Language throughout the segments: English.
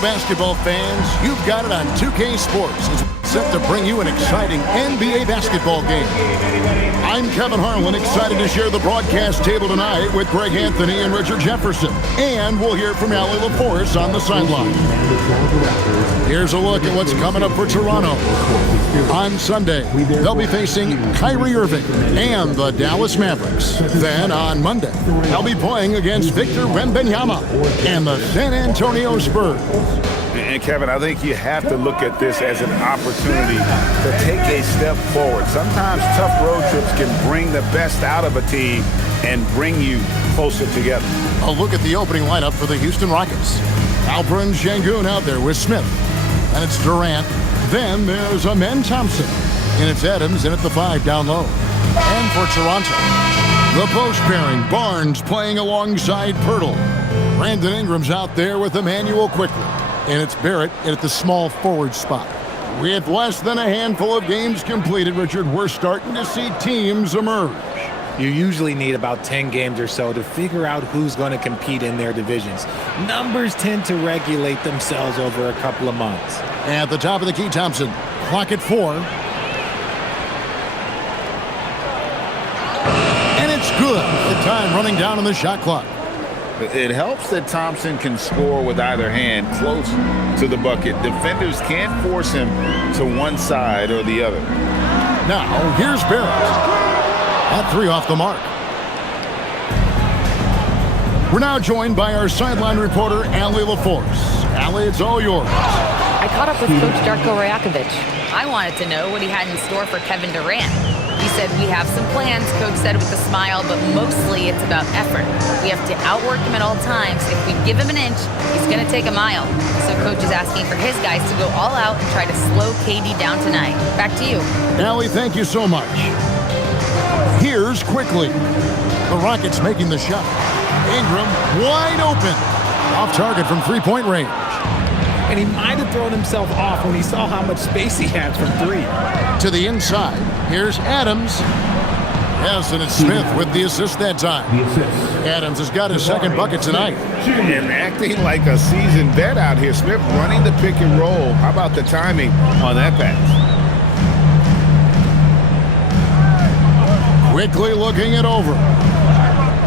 Hello, basketball fans. You've got it on 2K Sports. It's set to bring you an exciting NBA basketball game. I'm Kevin Harlan, excited to share the broadcast table tonight with Greg Anthony and Richard Jefferson. And we'll hear from Allie LaForce on the sideline. Here's a look at what's coming up for Toronto. On Sunday, they'll be facing Kyrie Irving and the Dallas Mavericks. Then on Monday, they'll be playing against Victor Wembanyama and the San Antonio Spurs. And Kevin, I think you have to look at this as an opportunity to take a step forward. Sometimes tough road trips can bring the best out of a team and bring you closer together. A look at the opening lineup for the Houston Rockets. Alperen Sengun out there with Smith. And it's Durant. Then there's Amen Thompson. And it's Adams in at the 5 down low. And for Toronto, the post pairing, Barnes playing alongside Pirtle. Brandon Ingram's out there with Emmanuel Quickly. And it's Barrett at the small forward spot. With less than a handful of games completed, Richard, we're starting to see teams emerge. You usually need about 10 games or so to figure out who's going to compete in their divisions. Numbers tend to regulate themselves over a couple of months. At the top of the key, Thompson. Clock at 4. And it's good. The time running down on the shot clock. It helps that Thompson can score with either hand close to the bucket. Defenders can't force him to one side or the other. Now, here's Barrett. At 3 off the mark. We're now joined by our sideline reporter, Allie LaForce. Allie, it's all yours. I caught up with Coach Darko Rajakovic. I wanted to know what he had in store for Kevin Durant. He said, we have some plans, Coach said with a smile, but mostly it's about effort. We have to outwork him at all times. If we give him an inch, he's going to take a mile. So Coach is asking for his guys to go all out and try to slow KD down tonight. Back to you. Allie, thank you so much. Here's Quickly. The Rockets making the shot. Ingram wide open. Off target from three-point range. And he might have thrown himself off when he saw how much space he had from 3. To the inside. Here's Adams. Yes, and it's Smith with the assist that time. Adams has got his second bucket tonight. And acting like a seasoned vet out here. Smith running the pick and roll. How about the timing on that pass? Quickly looking it over.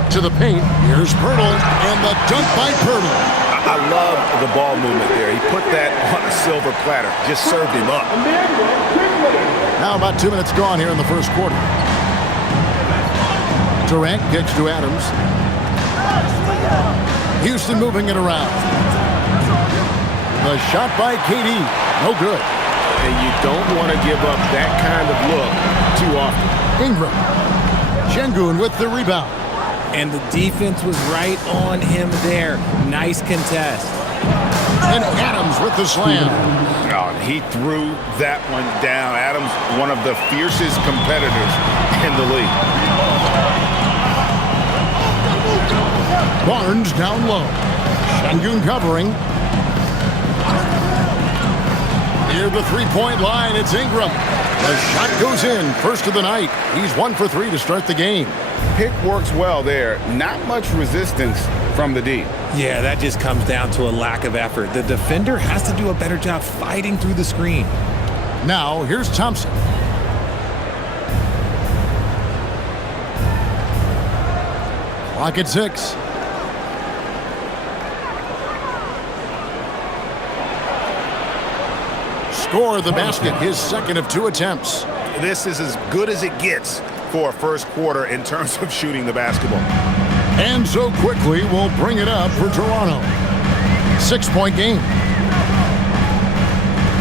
To the paint. Here's Pirtle. And the dunk by Pirtle. I love the ball movement there. He put that on a silver platter. Just served him up. Now about 2 minutes gone here in the first quarter. Durant kicks to Adams. Houston moving it around. The shot by KD. No good. And you don't want to give up that kind of look too often. Ingram. Sengun with the rebound. And the defense was right on him there. Nice contest. And Adams with the slam. Oh, he threw that one down. Adams, one of the fiercest competitors in the league. Barnes down low. Sengun covering. Near the three-point line, it's Ingram. The shot goes in. First of the night. He's 1 for 3 to start the game. Pick works well there. Not much resistance from the D. Yeah, that just comes down to a lack of effort. The defender has to do a better job fighting through the screen. Now, here's Thompson. Clock at 6. Score the basket, his second of 2 attempts. This is as good as it gets for a first quarter in terms of shooting the basketball. And so Quickly will bring it up for Toronto. 6-point game.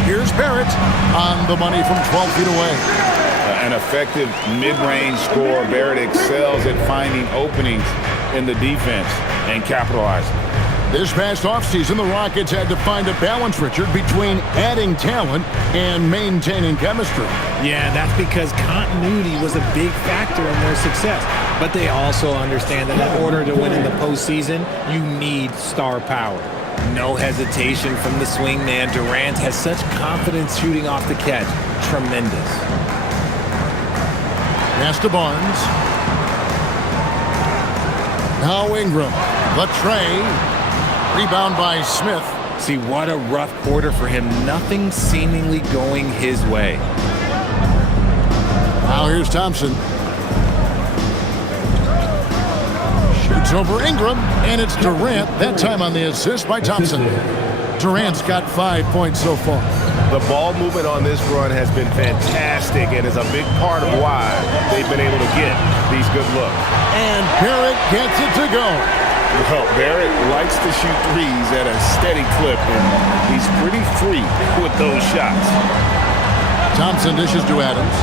Here's Barrett on the money from 12 feet away. An effective mid-range scorer. Barrett excels at finding openings in the defense and capitalizing. This past offseason, the Rockets had to find a balance, Richard, between adding talent and maintaining chemistry. Yeah, that's because continuity was a big factor in their success. But they also understand that in order to win in the postseason, you need star power. No hesitation from the swing man. Durant has such confidence shooting off the catch. Tremendous. Pass to Barnes. Now Ingram. The tray. Rebound by Smith. See, what a rough quarter for him. Nothing seemingly going his way. Now here's Thompson. Shoots over Ingram, and it's Durant, that time on the assist by Thompson. Durant's got 5 points so far. The ball movement on this run has been fantastic and is a big part of why they've been able to get these good looks. And Barrett gets it to go. Well, Barrett likes to shoot threes at a steady clip, and he's pretty free with those shots. Thompson dishes to Adams.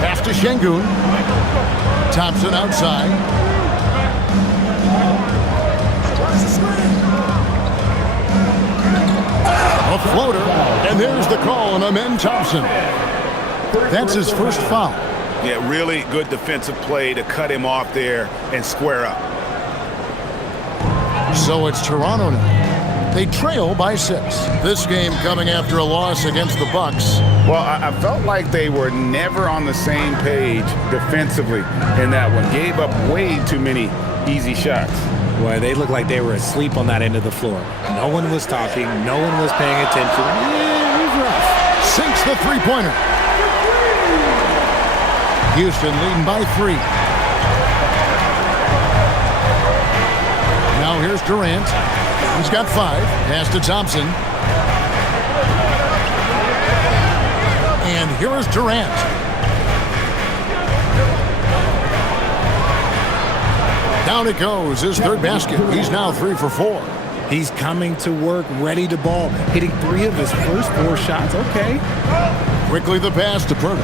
Pass to Şengün. Thompson outside. A floater, and there's the on Amen Thompson. That's his first foul. Yeah, really good defensive play to cut him off there and square up. So it's Toronto now. They trail by 6. This game coming after a loss against the Bucks. Well, I felt like they were never on the same page defensively in that one. Gave up way too many easy shots. Boy, they looked like they were asleep on that end of the floor. No one was talking. No one was paying attention. Yeah, it was rough. Sinks the three-pointer. Houston leading by 3. Now here's Durant. He's got 5. Pass to Thompson. And here is Durant. Down it goes, his third basket. He's now 3 for 4. He's coming to work, ready to ball, hitting 3 of his first 4 shots. Okay. Quickly the pass to Purtle.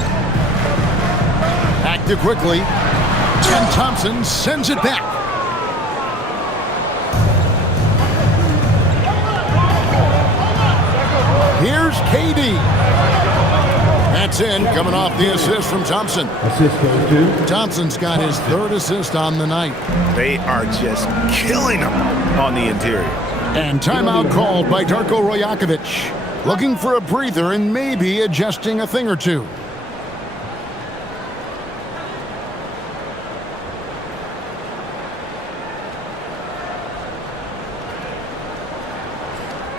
Back to quickly. And Thompson sends it back. Here's KD. That's in, coming off the assist from Thompson. Assist goes to Thompson's got his 3rd assist on the night. They are just killing them on the interior. And timeout called by Darko Rajakovic. Looking for a breather and maybe adjusting a thing or two.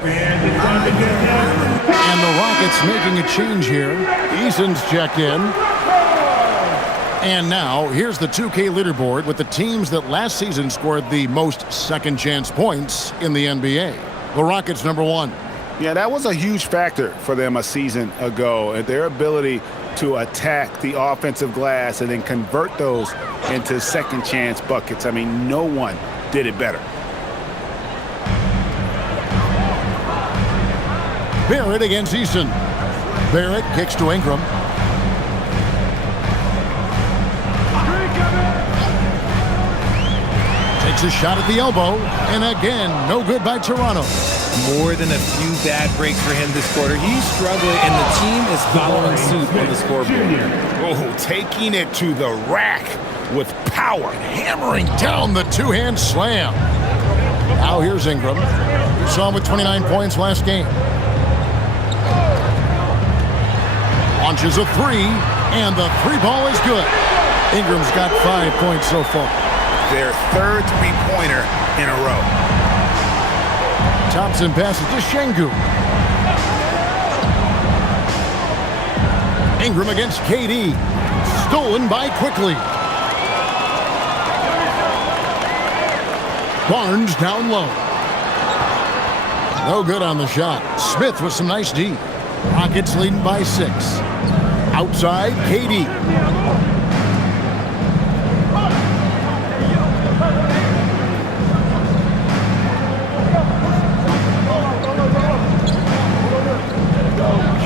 And the Rockets making a change here. Eason's checked in. And now, here's the 2K leaderboard with the teams that last season scored the most second-chance points in the NBA. The Rockets, number 1. Yeah, that was a huge factor for them a season ago. Their ability to attack the offensive glass and then convert those into second-chance buckets. I mean, no one did it better. Barrett against Eason. Barrett kicks to Ingram. Takes a shot at the elbow, and again, no good by Toronto. More than a few bad breaks for him this quarter. He's struggling, and the team is following suit on the scoreboard. Oh, taking it to the rack with power. Hammering down the two-hand slam. Now here's Ingram. We saw him with 29 points last game. Launches a 3, and the 3 ball is good. Ingram's got 5 points so far. Their 3rd three-pointer in a row. Thompson passes to Şengün. Ingram against KD. Stolen by Quickly. Barnes down low. No good on the shot. Smith with some nice D. Rockets leading by 6. Outside, KD.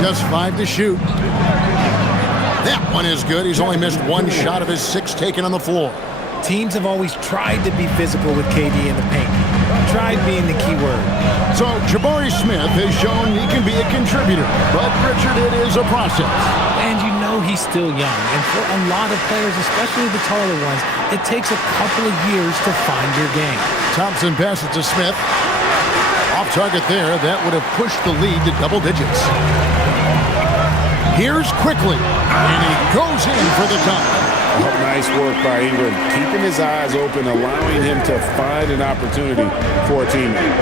Just 5 to shoot. That one is good. He's only missed 1 shot of his 6 taken on the floor. Teams have always tried to be physical with KD in the paint. Tried being the key word. So Jabari Smith has shown he can be a contributor, but Richard, it is a process. And you know he's still young, and for a lot of players, especially the taller ones, it takes a couple of years to find your game. Thompson passes to Smith. Off target there, that would have pushed the lead to double digits. Here's Quickly, and he goes in for the dunk. Nice work by Ingram, keeping his eyes open, allowing him to find an opportunity for a teammate.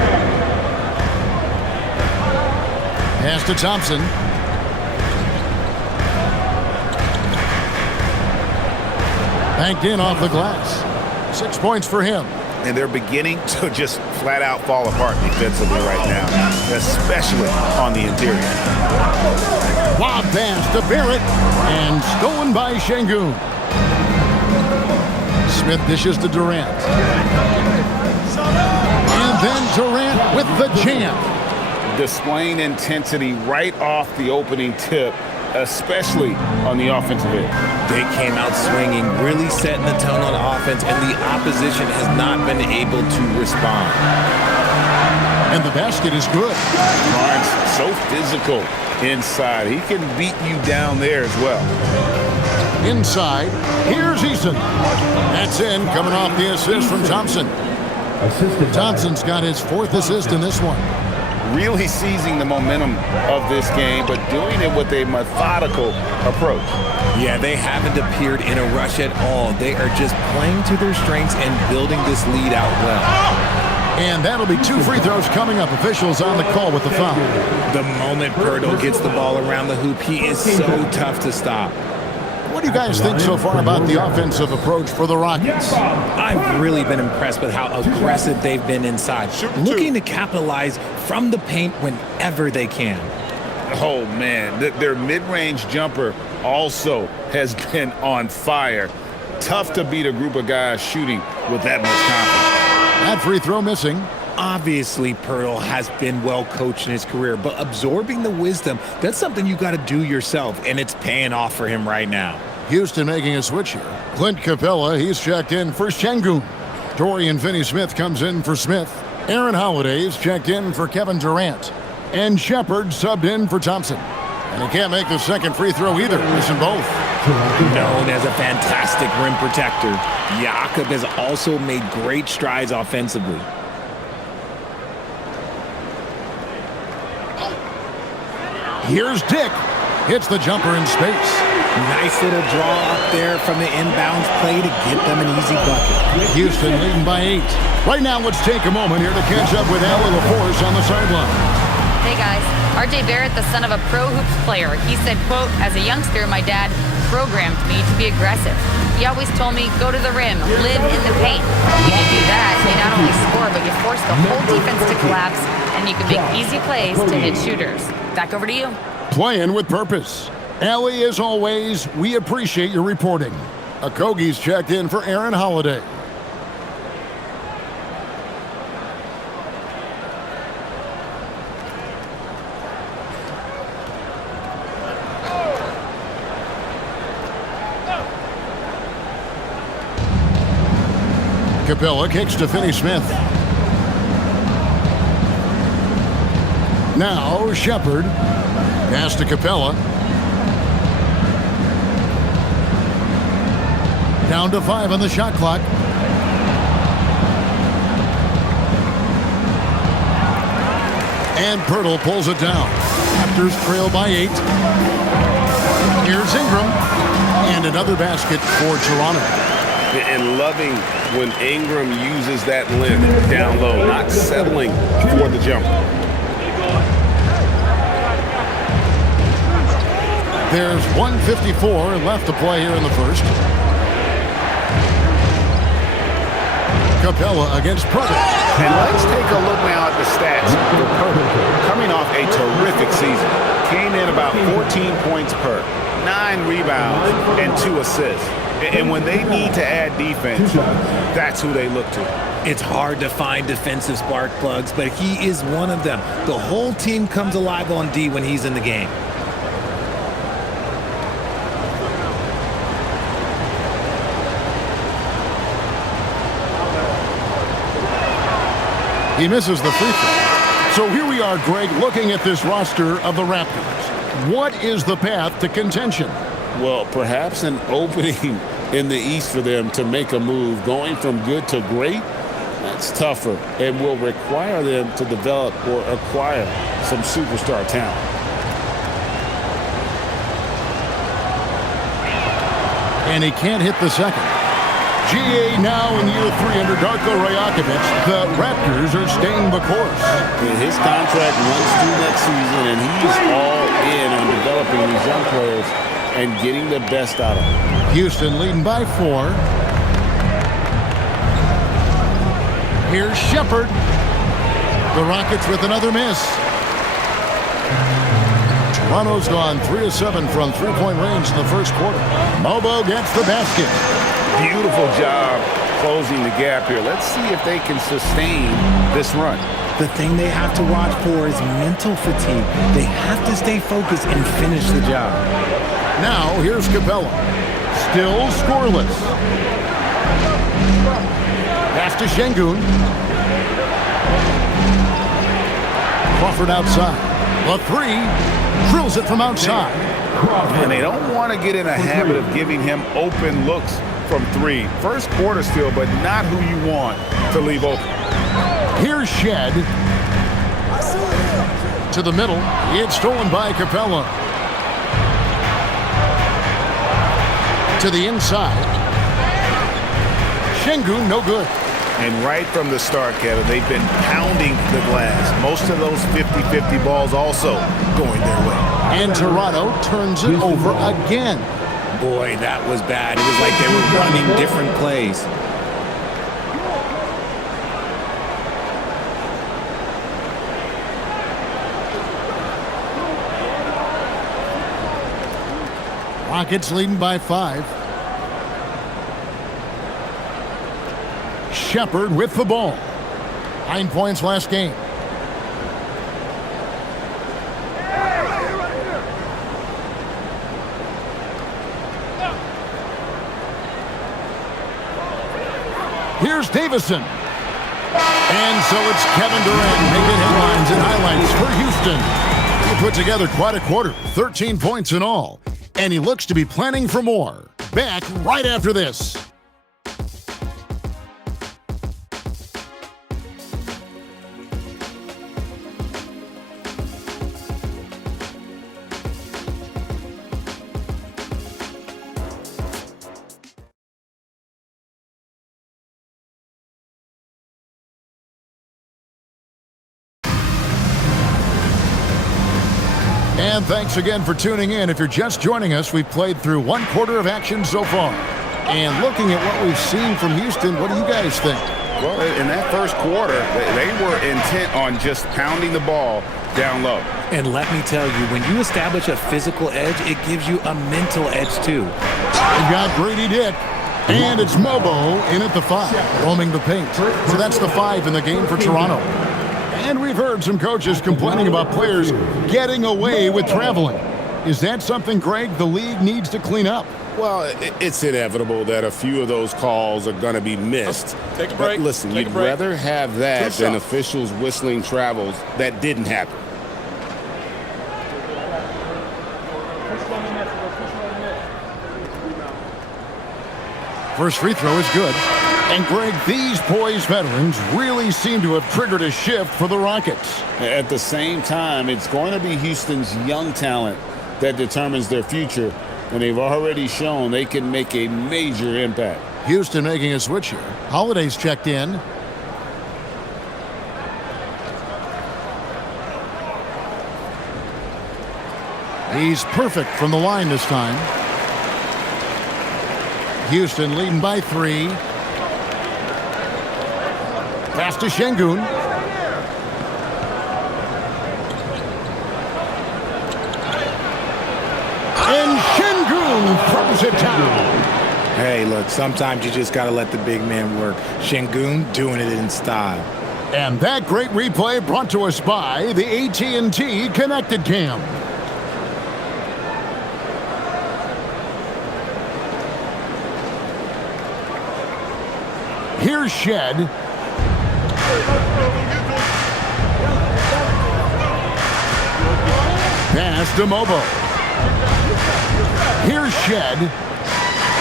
Pass to Thompson. Banked in off the glass. 6 points for him. And they're beginning to just flat out fall apart defensively right now, especially on the interior. Lob pass to Barrett, and stolen by Şengün. Smith dishes to Durant. And then Durant with the jam. Displaying intensity right off the opening tip, especially on the offensive end. They came out swinging, really setting the tone on offense, and the opposition has not been able to respond. And the basket is good. Barnes, so physical inside. He can beat you down there as well. Inside, here's Eason. That's in, coming off the assist from Thompson. Thompson's got his 4th assist in this one. Really seizing the momentum of this game, but doing it with a methodical approach. Yeah, they haven't appeared in a rush at all. They are just playing to their strengths and building this lead out well. And that'll be 2 free throws coming up. Officials on the call with the foul. The moment Pirtle gets the ball around the hoop, he is so tough to stop. What do you guys think so far about the offensive approach for the Rockets? I've really been impressed with how aggressive they've been inside, looking to capitalize from the paint whenever they can. Oh, man, their mid-range jumper also has been on fire. Tough to beat a group of guys shooting with that much confidence. That free throw missing. Obviously, Pirtle has been well coached in his career, but absorbing the wisdom, that's something you got to do yourself, and it's paying off for him right now. Houston making a switch here. Clint Capella, he's checked in for Şengün. Dorian Finney-Smith comes in for Smith. Aaron Holiday's checked in for Kevin Durant. And Shepard subbed in for Thompson. And he can't make the second free throw either. Missing both. Known as a fantastic rim protector, Jakob has also made great strides offensively. Here's Dick. Hits the jumper in space. Nice little draw up there from the inbounds play to get them an easy bucket. Houston leading by 8. Right now, let's take a moment here to catch up with Allie LaForce on the sideline. Hey guys, RJ Barrett, the son of a pro hoops player. He said, quote, as a youngster, my dad programmed me to be aggressive. He always told me, go to the rim, live in the paint. When you do that, you not only score, but you force the whole defense to collapse, and you can make easy plays to hit shooters. Back over to you. Playing with purpose. Allie, as always, we appreciate your reporting. Okogie's checked in for Aaron Holiday. Capella kicks to Finney-Smith. Now Shepard. Pass to Capella. Down to 5 on the shot clock. And Pirtle pulls it down. Raptors trail by 8. Here's Ingram. And another basket for Toronto. And loving when Ingram uses that length down low, not settling for the jumper. There's 1:54 left to play here in the first. Capella against Pirtle. And let's take a look now at the stats for Pirtle. Coming off a terrific season. Came in about 14 points per, 9 rebounds, and 2 assists. And when they need to add defense, that's who they look to. It's hard to find defensive spark plugs, but he is one of them. The whole team comes alive on D when he's in the game. He misses the free throw. So here we are, Greg, looking at this roster of the Raptors. What is the path to contention? Well, perhaps an opening in the East for them to make a move. Going from good to great, that's tougher and will require them to develop or acquire some superstar talent. And he can't hit the second. GA now in year 3 under Darko Rajakovic. The Raptors are staying the course. His contract runs through next season, and he's all in on developing these young players and getting the best out of them. Houston leading by 4. Here's Shepherd. The Rockets with another miss. Toronto's gone 3 of 7 from three-point range in the first quarter. Mobo gets the basket. Beautiful job closing the gap here. Let's see if they can sustain this run. The thing they have to watch for is mental fatigue. They have to stay focused and finish the job. Now here's Capella. Still scoreless. Pass to Şengün. Crawford outside. The 3 drills it from outside. And they don't want to get in a habit of giving him open looks from 3. First quarter still, but not who you want to leave open. Here's Shed. To the middle. It's stolen by Capella. To the inside. Şengün, no good. And right from the start, Kevin, they've been pounding the glass. Most of those 50-50 balls also going their way. And Toronto turns it over again. Boy, that was bad. It was like they were running different plays. Rockets leading by 5. Shepherd with the ball. 9 points last game. Here's Davison. And so it's Kevin Durant making headlines and highlights for Houston. He put together quite a quarter, 13 points in all. And he looks to be planning for more. Back right after this. And thanks again for tuning in. If you're just joining us, we've played through 1 quarter of action so far. And looking at what we've seen from Houston, what do you guys think? Well, in that first quarter, they were intent on just pounding the ball down low. And let me tell you, when you establish a physical edge, it gives you a mental edge too. We've got Brady Dick. And it's Mobo in at the 5, roaming the paint. So that's the 5 in the game for Toronto. And we've heard some coaches complaining about players getting away with traveling. Is that something, Greg, the league needs to clean up? Well, it's inevitable that a few of those calls are going to be missed. Take a break. But listen, Take you'd a break. rather have that than officials whistling travels that didn't happen. First free throw is good. And, Greg, these poised veterans really seem to have triggered a shift for the Rockets. At the same time, it's going to be Houston's young talent that determines their future, and they've already shown they can make a major impact. Houston making a switch here. Holiday's checked in. He's perfect from the line this time. Houston leading by 3. Pass to Şengün. And Şengün throws it down. Hey, look, sometimes you just got to let the big man work. Şengün doing it in style. And that great replay brought to us by the AT&T Connected Cam. Here's Shed. Pass to Mobo. Here's Shed.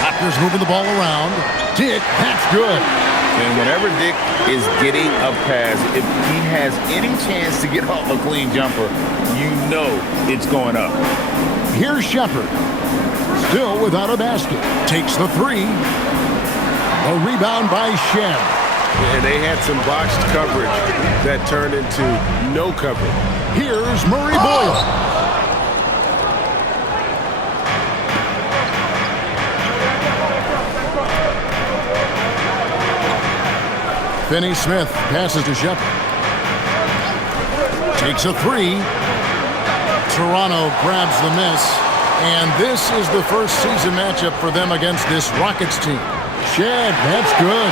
Raptors moving the ball around. Dick, that's good. And whenever Dick is getting a pass, if he has any chance to get off a clean jumper, you know it's going up. Here's Shepherd. Still without a basket. Takes the three. A rebound by Shed. And they had some botched coverage that turned into no coverage. Here's Murray Boyle. Finney-Smith passes to Shepherd. Takes a three. Toronto grabs the miss. And this is the first season matchup for them against this Rockets team. Shed, that's good.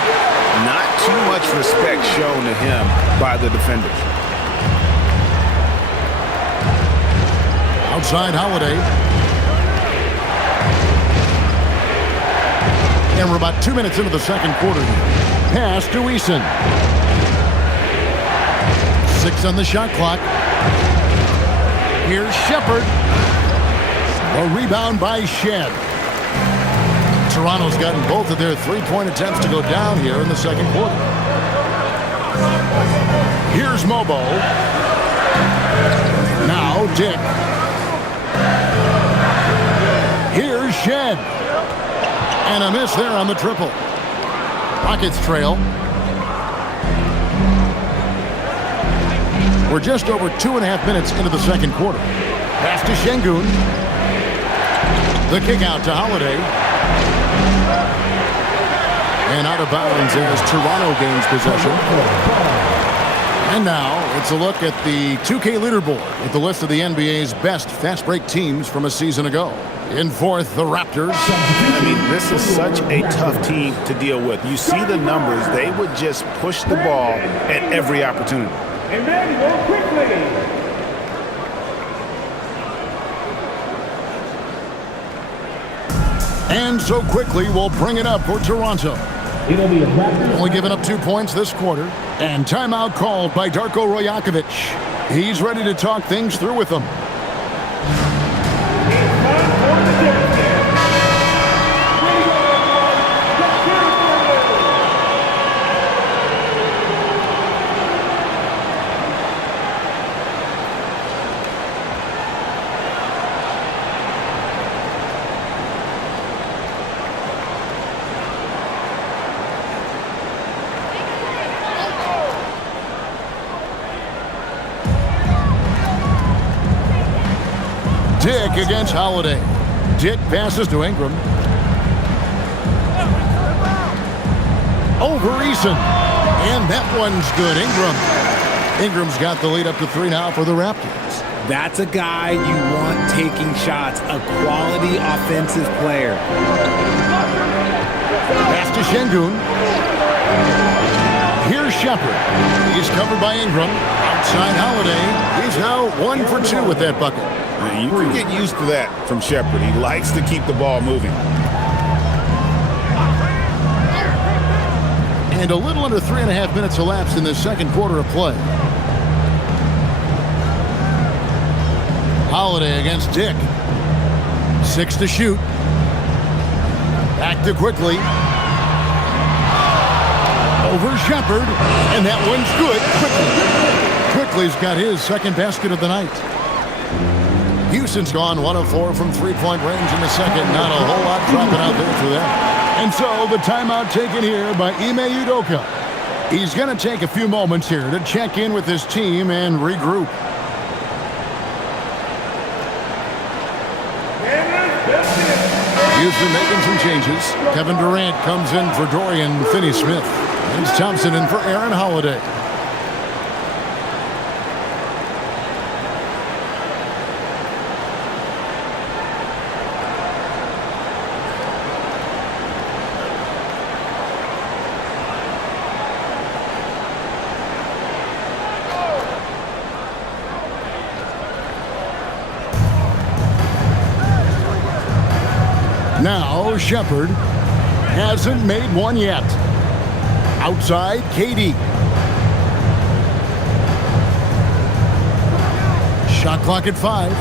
Not too much respect shown to him by the defenders. Outside Holiday. And we're about 2 minutes into the second quarter here. Pass to Eason. 6 on the shot clock. Here's Shepherd. A rebound by Shed. Toronto's gotten both of their three-point attempts to go down here in the second quarter. Here's Mobo. Now Dick. Here's Shed. And a miss there on the triple. Rockets trail. We're just over 2.5 minutes into the second quarter. Pass to Şengün. The kick out to Holiday. And out of bounds as Toronto gains possession. And now it's a look at the 2K leaderboard with the list of the NBA's best fast break teams from a season ago. In fourth, the Raptors. I mean, this is such a tough team to deal with. You see the numbers. They would just push the ball at every opportunity. Emmanuel quickly. And so quickly, we'll bring it up for Toronto. It'll be a Raptors. Only giving up 2 points this quarter. And timeout called by Darko Rajakovic. He's ready to talk things through with them. Dick against Holiday. Dick passes to Ingram. Over Eason. And that one's good. Ingram's got the lead up to 3 now for the Raptors. That's a guy you want taking shots, a quality offensive player. Pass to Şengün. Here's Shepherd. He's covered by Ingram. Outside Holiday. He's now 1 for 2 with that bucket. You can get used to that from Shepherd. He likes to keep the ball moving. And a little under 3.5 minutes elapsed in the second quarter of play. Holiday against Dick. 6 to shoot. Back to quickly. Over Shepherd. And that one's good. Quickly's got his second basket of the night. Houston's gone 1 of 4 from three-point range in the second. Not a whole lot dropping out there for them. And so the timeout taken here by Ime Udoka. He's going to take a few moments here to check in with his team and regroup. Houston making some changes. Kevin Durant comes in for Dorian Finney-Smith. And Thompson in for Aaron Holiday. Now Shepherd hasn't made one yet. Outside, KD. Shot clock at 5.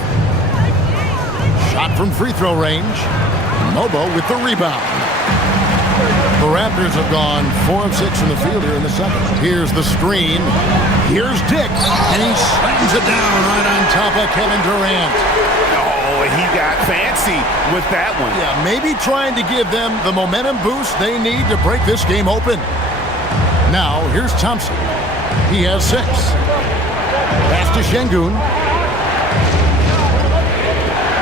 Shot from free throw range. Mobo with the rebound. The Raptors have gone 4 of 6 from the field here in the second. Here's the screen. Here's Dick. And he slams it down right on top of Kevin Durant. Oh, Oh, and he got fancy with that one. Yeah, maybe trying to give them the momentum boost they need to break this game open. Now, here's Thompson. He has 6. Pass to Şengün.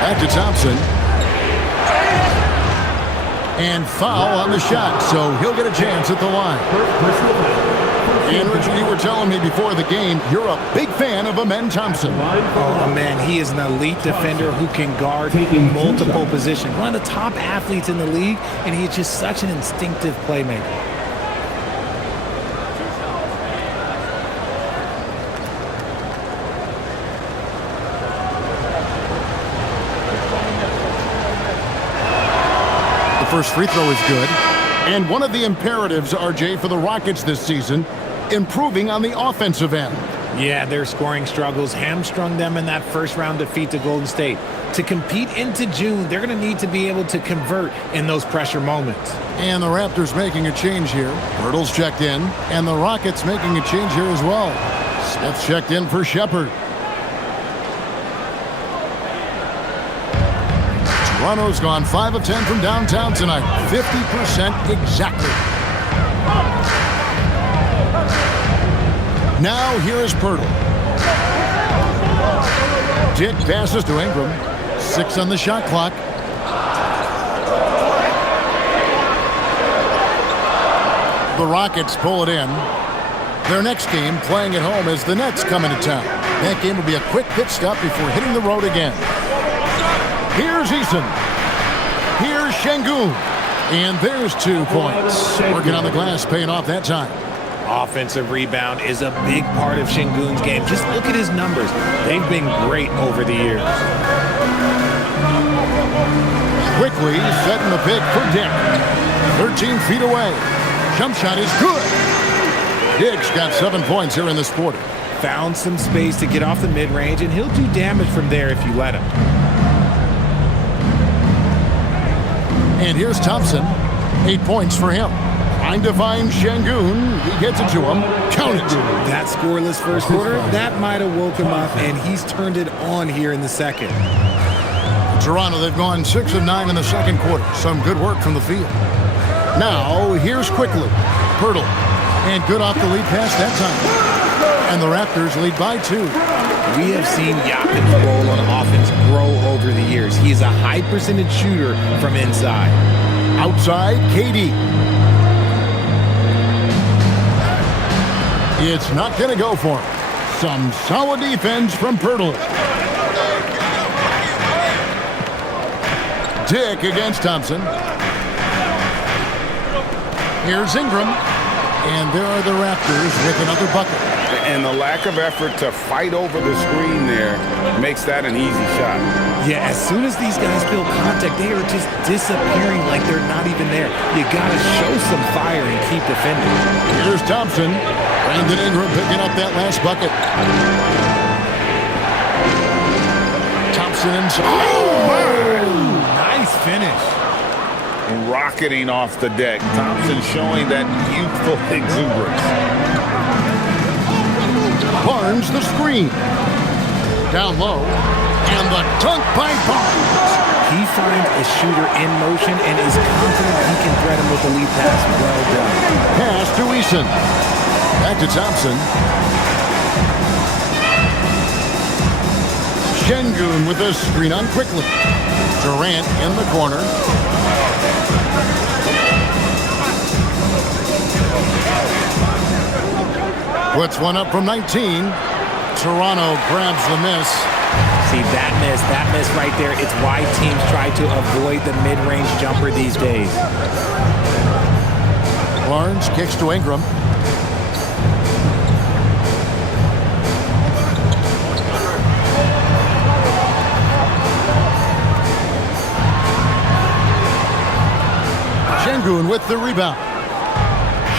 Back to Thompson. And foul on the shot, so he'll get a chance at the line. And Richard, you were telling me before the game, you're a big fan of Amen Thompson. Oh, man, he is an elite defender who can guard multiple positions. One of the top athletes in the league, and he's just such an instinctive playmaker. First free throw is good. And one of the imperatives, RJ, for the Rockets this season, improving on the offensive end. Yeah, their scoring struggles hamstrung them in that first round defeat to Golden State. To compete into June, they're going to need to be able to convert in those pressure moments. And the Raptors making a change here. Pirtle's checked in, and the Rockets making a change here as well. Smith checked in for Shepherd. Toronto's gone 5 of 10 from downtown tonight. 50% exactly. Now here is Pirtle. Dick passes to Ingram. 6 on the shot clock. The Rockets pull it in. Their next game playing at home as the Nets come into town. That game will be a quick pit stop before hitting the road again. Here's Eason. Here's Şengün. And there's 2 points. Working on the glass, paying off that time. Offensive rebound is a big part of Şengün's game. Just look at his numbers. They've been great over the years. Quickly setting the pick for Dick. 13 feet away. Jump shot is good. Dick's got 7 points here in this quarter. Found some space to get off the mid-range, and he'll do damage from there if you let him. And here's Thompson. 8 points for him. Trying to find Şengün. He gets it to him. Count it. That scoreless first quarter, that might have woke him up, and he's turned it on here in the second. Toronto, they've gone 6 of 9 in the second quarter. Some good work from the field. Now, here's quickly. Pirtle. And good off the lead pass that time. And the Raptors lead by 2. We have seen Jakob's role on offense grow over the years. He's a high percentage shooter from inside. Outside, KD. It's not going to go for him. Some solid defense from Pirtle. Dick against Thompson. Here's Ingram. And there are the Raptors with another bucket. And the lack of effort to fight over the screen there makes that an easy shot. Yeah, as soon as these guys feel contact, they are just disappearing like they're not even there. You got to show some fire and keep defending. Here's Thompson. Brandon Ingram picking up that last bucket. Thompson inside. Oh, nice finish. Rocketing off the deck. Thompson showing that youthful exuberance. Barnes the screen. Down low. And the dunk by Barnes. He finds a shooter in motion and is confident he can thread him with the lead pass. Well done. Pass to Eason. Back to Thompson. Şengün with the screen on quickly. Durant in the corner. Puts one up from 19. Toronto grabs the miss. See, that miss right there, it's why teams try to avoid the mid-range jumper these days. Barnes kicks to Ingram. Şengün with the rebound.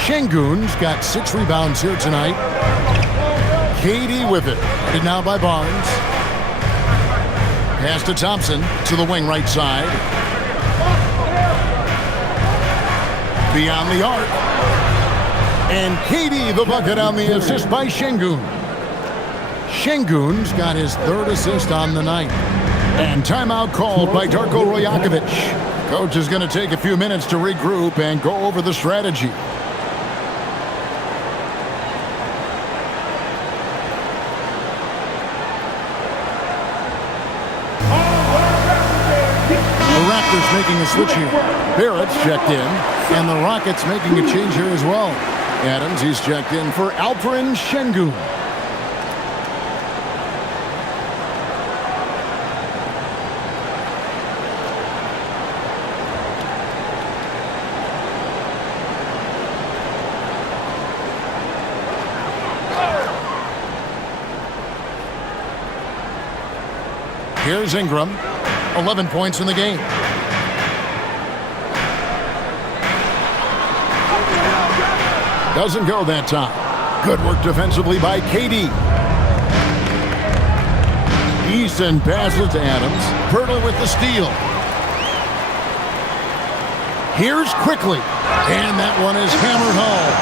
Şengün's got 6 rebounds here tonight. KD with it. Headed now by Barnes. Pass to Thompson to the wing right side. Beyond the arc. And KD the bucket on the assist by Şengün. Şengün's got his 3rd assist on the night. And timeout called by Darko Rajakovic. Coach is going to take a few minutes to regroup and go over the strategy. The Raptors making a switch here. Barrett's checked in, and the Rockets making a change here as well. Adams, he's checked in for Alperen Şengün. Here's Ingram, 11 points in the game. Doesn't go that time. Good work defensively by KD. Easton passes to Adams. Pirtle with the steal. Here's quickly, and that one is hammered home.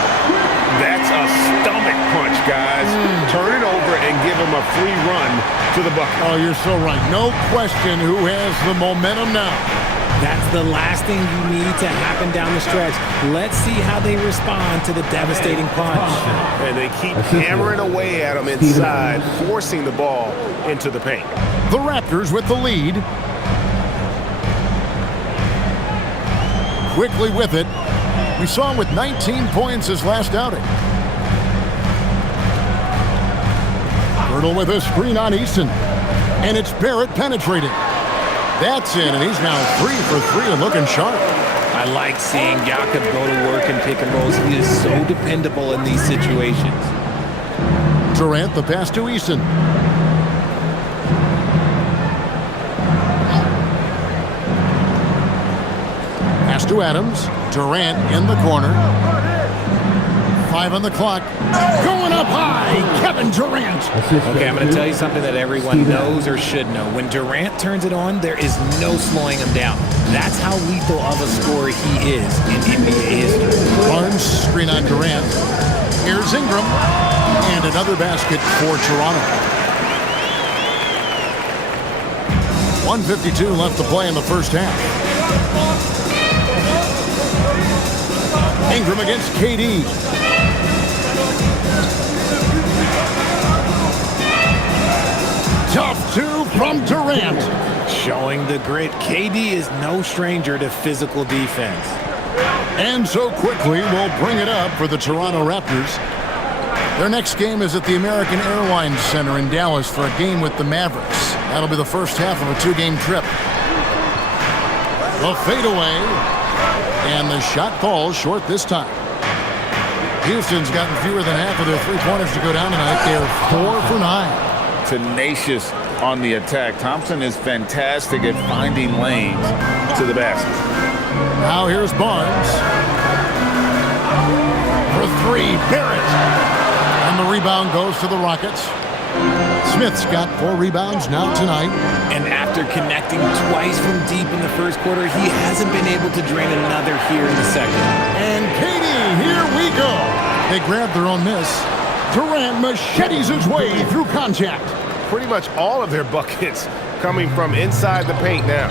That's a stomach punch, guys. Turn it over and give him a free run to the bucket. Oh, you're so right. No question who has the momentum now. That's the last thing you need to happen down the stretch. Let's see how they respond to the devastating punch. And they keep hammering away at him inside, forcing the ball into the paint. The Raptors with the lead. Quickly with it. We saw him with 19 points his last outing. Pirtle with a screen on Easton. And it's Barrett penetrating. That's in, and he's now 3 for 3 and looking sharp. I like seeing Jakob go to work and pick and rolls. He is so dependable in these situations. Durant, the pass to Easton. Pass to Adams. Durant in the corner. 5 on the clock. Going up high, Kevin Durant. Okay, I'm going to tell you something that everyone knows or should know. When Durant turns it on, there is no slowing him down. That's how lethal of a scorer he is in NBA history. Barnes, screen on Durant. Here's Ingram. And another basket for Toronto. 1:52 left to play in the first half. Ingram against KD. Tough two from Durant. Showing the grit, KD is no stranger to physical defense. And so quickly, we'll bring it up for the Toronto Raptors. Their next game is at the American Airlines Center in Dallas for a game with the Mavericks. That'll be the first half of a 2-game trip. The fadeaway. And the shot falls short this time. Houston's gotten fewer than half of their three-pointers to go down tonight. They're 4 for 9. Tenacious on the attack. Thompson is fantastic at finding lanes to the basket. Now here's Barnes. For 3, Barrett. And the rebound goes to the Rockets. Smith's got 4 rebounds now tonight. And after connecting twice from deep in the first quarter, he hasn't been able to drain another here in the second. And KD, here we go. They grab their own miss. Durant machetes his way through contact. Pretty much all of their buckets coming from inside the paint now.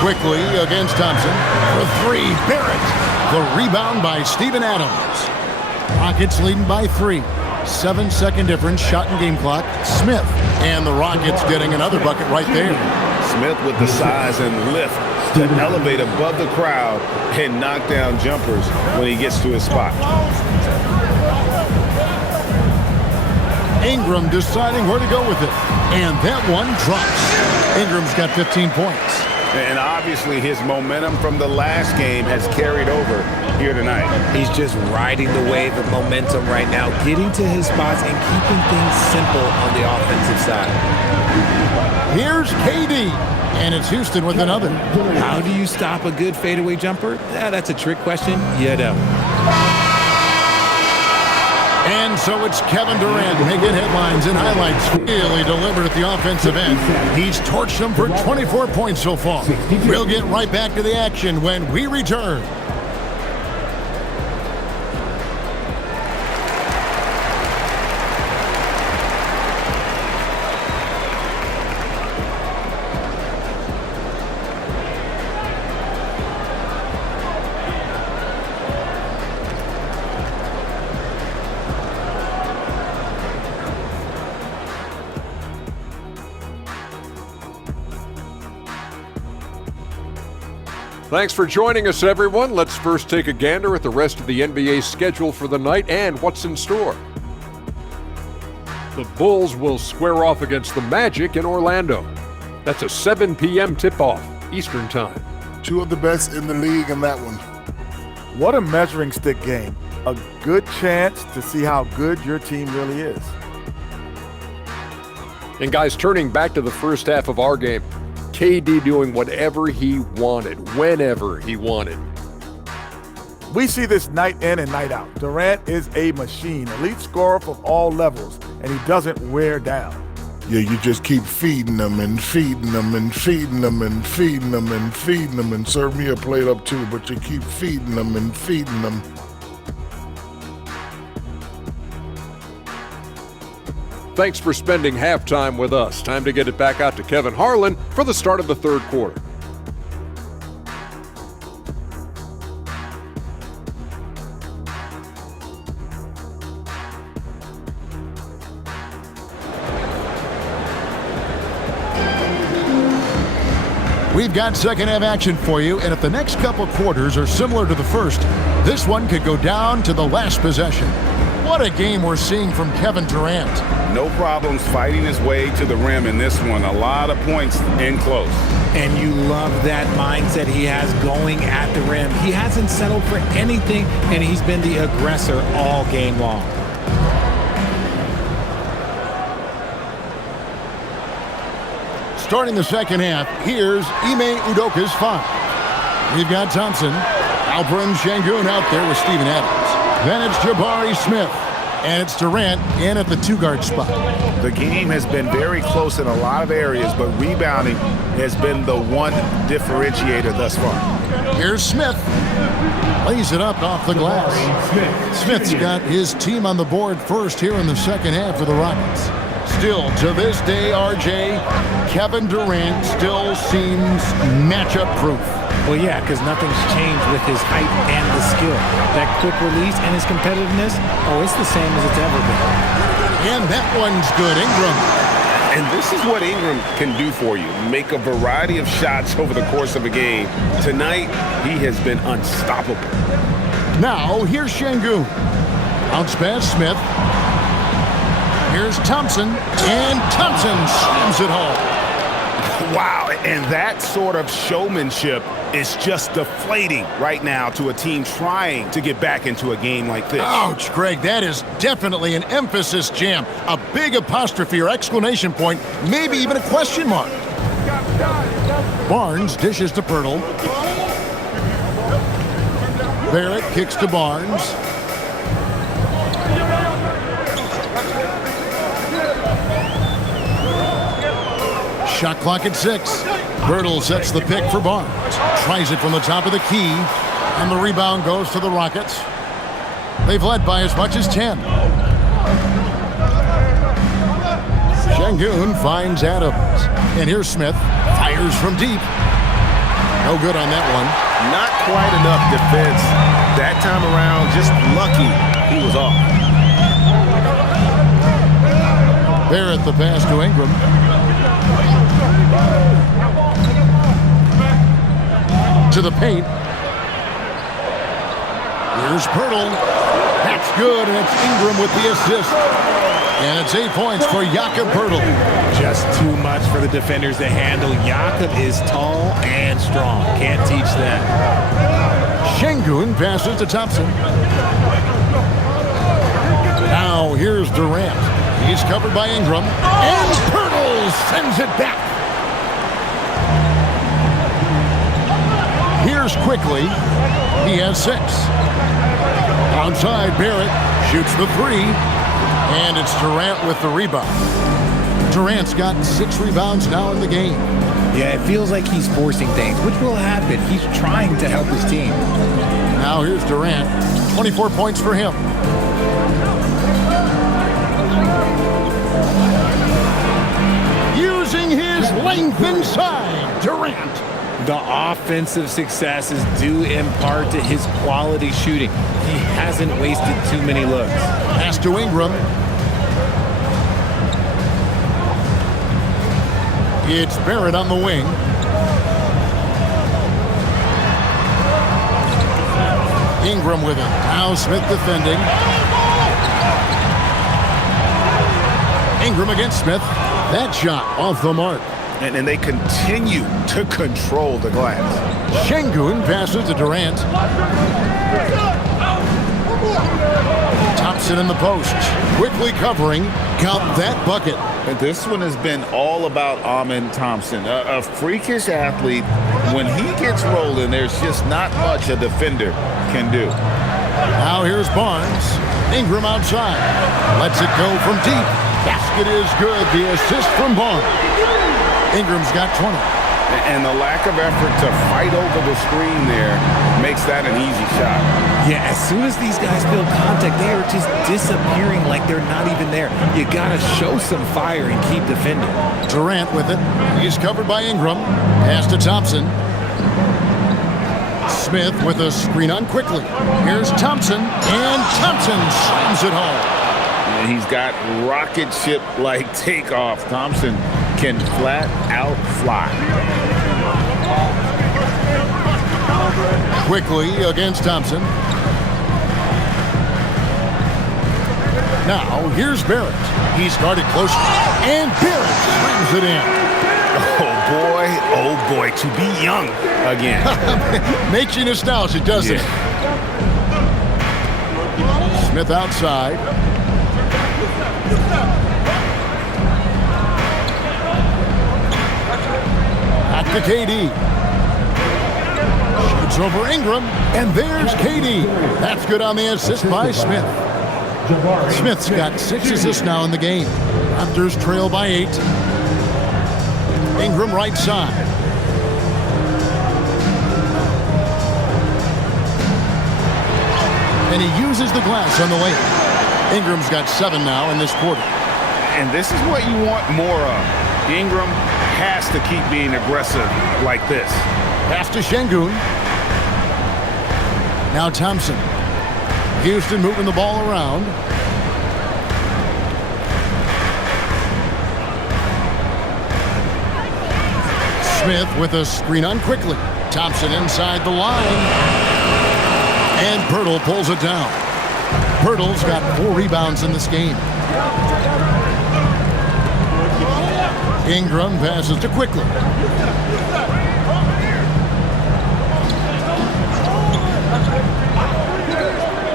Quickly against Thompson. For 3, Barrett. The rebound by Steven Adams. Rockets leading by 3. 7-second difference, shot and game clock. Smith. And the Rockets getting another bucket right there. Smith with the size and lift to elevate above the crowd and knock down jumpers when he gets to his spot. Ingram deciding where to go with it. And that one drops. Ingram's got 15 points. And obviously his momentum from the last game has carried over here tonight. He's just riding the wave of momentum right now, getting to his spots and keeping things simple on the offensive side. Here's KD. And it's Houston with another. How do you stop a good fadeaway jumper? That's a trick question. You know. And so it's Kevin Durant making headlines and highlights. Really delivered at the offensive end. He's torched them for 24 points so far. We'll get right back to the action when we return. Thanks for joining us, everyone. Let's first take a gander at the rest of the NBA schedule for the night and what's in store. The Bulls will square off against the Magic in Orlando. That's a 7 p.m. tip-off, Eastern Time. Two of the best in the league in that one. What a measuring stick game. A good chance to see how good your team really is. And guys, turning back to the first half of our game, KD doing whatever he wanted, whenever he wanted. We see this night in and night out. Durant is a machine, elite scorer from all levels, and he doesn't wear down. Yeah, you just keep feeding them and feeding them and feeding them and feeding them and feeding them, and serve me a plate up too, but you keep feeding them and feeding them. Thanks for spending halftime with us. Time to get it back out to Kevin Harlan for the start of the third quarter. We've got second half action for you, and if the next couple quarters are similar to the first, this one could go down to the last possession. What a game we're seeing from Kevin Durant. No problems fighting his way to the rim in this one. A lot of points in close. And you love that mindset he has going at the rim. He hasn't settled for anything, and he's been the aggressor all game long. Starting the second half, here's Ime Udoka's five. We've got Thompson, Alperen Şengün out there with Steven Adams. Then it's Jabari Smith, and it's Durant in at the two-guard spot. The game has been very close in a lot of areas, but rebounding has been the one differentiator thus far. Here's Smith. Lays it up off the glass. Smith's got his team on the board first here in the second half for the Rockets. Still, to this day, RJ, Kevin Durant still seems matchup-proof. Well, yeah, because nothing's changed with his height and the skill. That quick release and his competitiveness, it's the same as it's ever been. And that one's good. Ingram. And this is what Ingram can do for you. Make a variety of shots over the course of a game. Tonight, he has been unstoppable. Now, here's Şengün. Bounce pass, Smith. Here's Thompson, and Thompson slams it home. Wow, and that sort of showmanship is just deflating right now to a team trying to get back into a game like this. Ouch, Greg, that is definitely an emphasis jam. A big apostrophe or exclamation point, maybe even a question mark. Barnes dishes to Pirtle. Barrett kicks to Barnes. Shot clock at 6. Pirtle sets the pick for Barnes. Tries it from the top of the key. And the rebound goes to the Rockets. They've led by as much as 10. Şengün finds Adams. And here's Smith. Fires from deep. No good on that one. Not quite enough defense. That time around, just lucky he was off. Barrett the pass to Ingram. To the paint. Here's Pirtle. That's good, and it's Ingram with the assist. And it's 8 points for Jakob Pirtle. Just too much for the defenders to handle. Jakob is tall and strong. Can't teach that. Şengün passes to Thompson. Now here's Durant. He's covered by Ingram. And Pirtle sends it back. Here's Quickly. He has 6. Outside, Barrett shoots the 3. And it's Durant with the rebound. Durant's got 6 rebounds now in the game. Yeah, it feels like he's forcing things, which will happen. He's trying to help his team. Now here's Durant. 24 points for him. Using his length inside, Durant. The offensive success is due in part to his quality shooting. He hasn't wasted too many looks. Pass to Ingram. It's Barrett on the wing. Ingram with it. Now Smith defending. Ingram against Smith. That shot off the mark. And they continue to control the glass. Şengün passes to Durant. Thompson in the post. Quickly covering. Count that bucket. And this one has been all about Amen Thompson. A freakish athlete. When he gets rolling, there's just not much a defender can do. Now here's Barnes. Ingram outside. Lets it go from deep. Basket is good. The assist from Barnes. Ingram's got 20. And the lack of effort to fight over the screen there makes that an easy shot. Yeah, as soon as these guys feel contact, they are just disappearing like they're not even there. You got to show some fire and keep defending. Durant with it. He's covered by Ingram. Pass to Thompson. Smith with a screen on quickly. Here's Thompson. And Thompson slams it home. And he's got rocket ship-like takeoff. Thompson can flat out fly. Quickly against Thompson. Now here's Barrett. He's guarded close. And Barrett slams it in. Oh boy, to be young again. Makes you nostalgic, doesn't it? Smith outside. Back to KD. Shoots over Ingram, and there's KD. That's good on the assist by Smith. Smith's got 6 assists now in the game. Raptors trail by 8. Ingram right side. And he uses the glass on the layup. Ingram's got 7 now in this quarter. And this is what you want more of. Ingram has to keep being aggressive like this. Pass to Şengün. Now Thompson. Houston moving the ball around. Smith with a screen on quickly. Thompson inside the line. And Pirtle pulls it down. Pirtle's got 4 rebounds in this game. Ingram passes to quickly.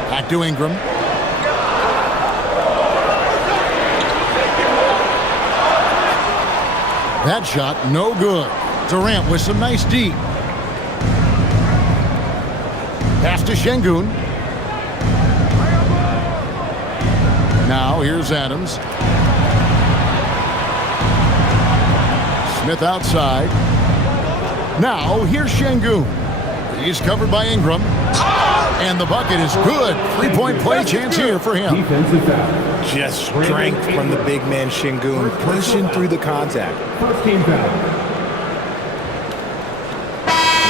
Back to Ingram. That shot, no good. Durant with some nice D. Pass to Şengün. Now here's Adams. Smith outside. Now here's Şengün. He's covered by Ingram. And the bucket is good. 3-point play chance here for him. Just strength from the big man Şengün, pushing through the contact. First team foul.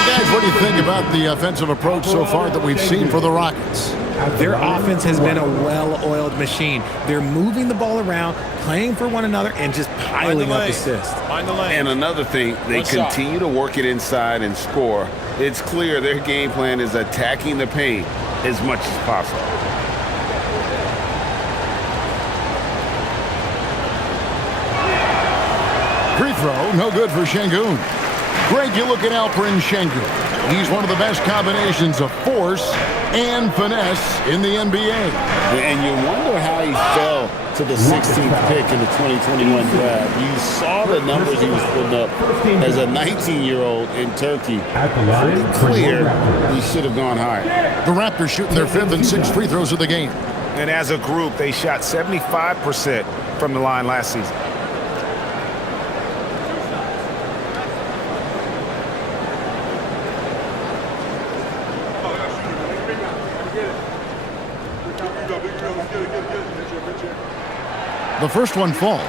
Guys, what do you think about the offensive approach so far that we've seen for the Rockets? Their offense has been a well-oiled machine. They're moving the ball around, playing for one another, and just piling up assists. And another thing, they continue to work it inside and score. It's clear their game plan is attacking the paint as much as possible. Free throw, no good for Şengün. Greg, you look at Alperen Şengün. He's one of the best combinations of force and finesse in the NBA. And you wonder how he fell to the 16th pick in the 2021 draft. You saw the numbers he was putting up as a 19-year-old in Turkey. Pretty clear he should have gone higher. The Raptors shooting their 5th and 6th free throws of the game. And as a group, they shot 75% from the line last season. The first one falls.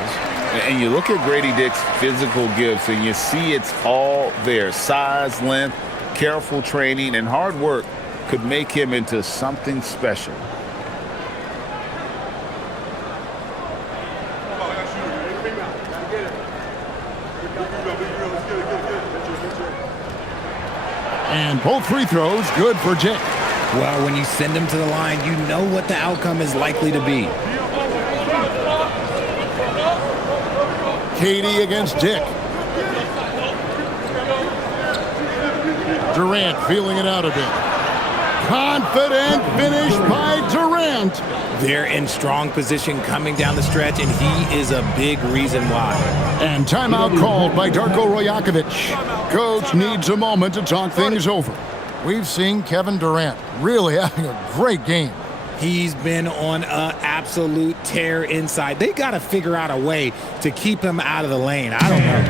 And you look at Grady Dick's physical gifts, and you see it's all there. Size, length, careful training, and hard work could make him into something special. And both free throws good for Dick. Well, when you send them to the line, you know what the outcome is likely to be. KD against Dick. Durant feeling it out a bit. Confident finish by Durant. They're in strong position coming down the stretch, and he is a big reason why. And timeout called by Darko Rajakovic. Coach needs a moment to talk things over. We've seen Kevin Durant really having a great game. He's been on an absolute tear inside. They got to figure out a way to keep him out of the lane. I don't know.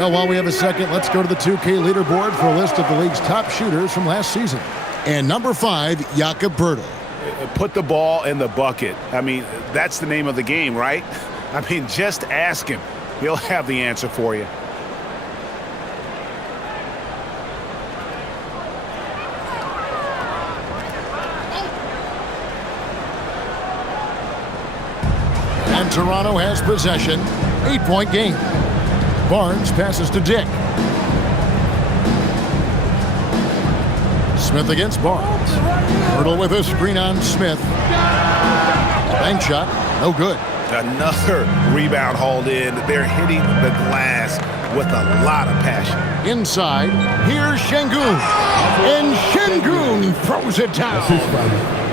Well, while we have a second, let's go to the 2K leaderboard for a list of the league's top shooters from last season. And number 5, Jakob Poeltl. Put the ball in the bucket. I mean, that's the name of the game, right? I mean, just ask him. He'll have the answer for you. And Toronto has possession. 8-point game. Barnes passes to Dick. Smith against Barnes. Poeltl with a screen on Smith. Bank shot, no good. Another rebound hauled in. They're hitting the glass with a lot of passion. Inside, here's Şengün. And Şengün throws it down.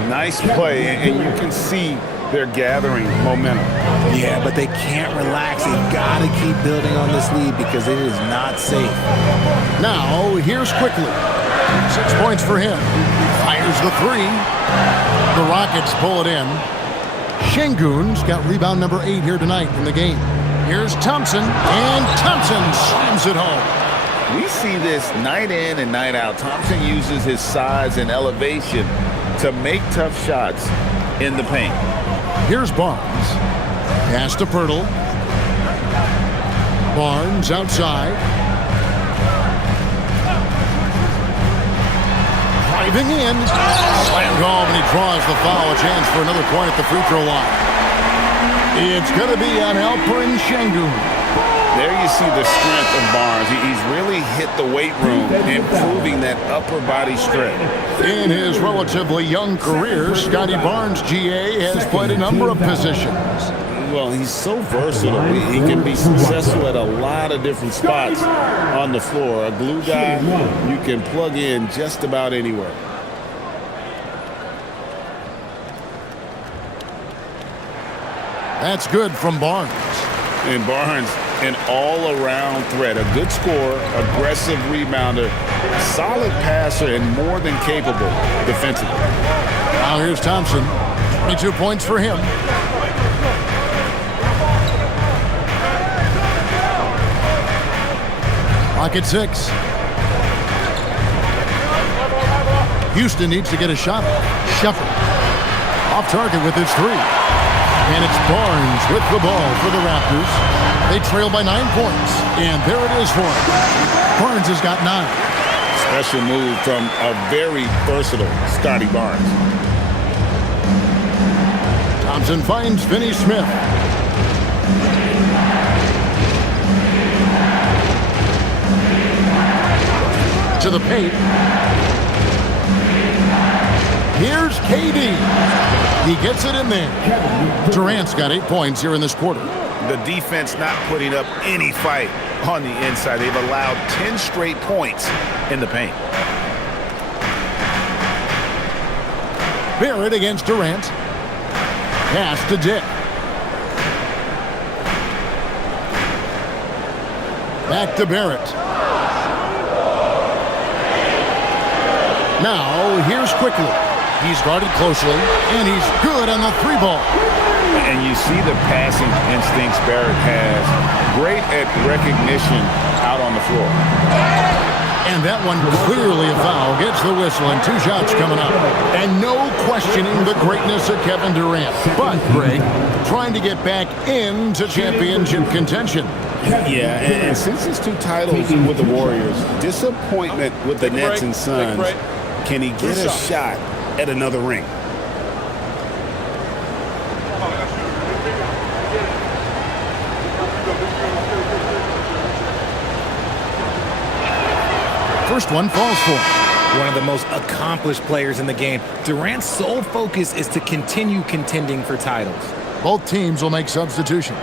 Nice play, and you can see they're gathering momentum. Yeah, but they can't relax. They've got to keep building on this lead because it is not safe. Now, here's Quickly. 6 points for him. Fires the 3. The Rockets pull it in. Şengün's got rebound number 8 here tonight in the game. Here's Thompson, and Thompson slams it home. We see this night in and night out. Thompson uses his size and elevation to make tough shots in the paint. Here's Barnes. Pass to Poeltl. Barnes outside. Driving in. Slammed home, and he draws the foul. A chance for another point at the free throw line. It's going to be on Alperen Şengün. There you see the strength of Barnes. He's really hit the weight room, improving that upper body strength. In his relatively young career, Scotty Barnes, GA, has played a number of positions. Well, he's so versatile. He can be successful at a lot of different spots on the floor. A glue guy you can plug in just about anywhere. That's good from Barnes. And Barnes, an all-around threat. A good scorer, aggressive rebounder, solid passer, and more than capable defensively. Now here's Thompson. 22 points for him. Rocket 6. Houston needs to get a shot off. Shuffle. Off target with his 3. And it's Barnes with the ball for the Raptors. They trail by 9 points. And there it is for him. Barnes has got 9. Special move from a very versatile Scotty Barnes. Thompson finds Finney Smith. To the paint. Here's KD. He gets it in there. Durant's got 8 points here in this quarter. The defense not putting up any fight on the inside. They've allowed 10 straight points in the paint. Barrett against Durant. Pass to Dick. Back to Barrett. Now, here's Quickly. He's guarded closely, and he's good on the 3-ball. And you see the passing instincts Barrett has. Great at recognition out on the floor. And that one clearly a foul. Gets the whistle, and 2 shots coming up. And no questioning the greatness of Kevin Durant. But, Greg, trying to get back into championship contention. Yeah, and since his 2 titles with the Warriors, disappointment with the Nets and Suns, can he get a shot at another ring? first one falls for him. One of the most accomplished players in the game. Durant's sole focus is to continue contending for titles. Both teams will make substitutions.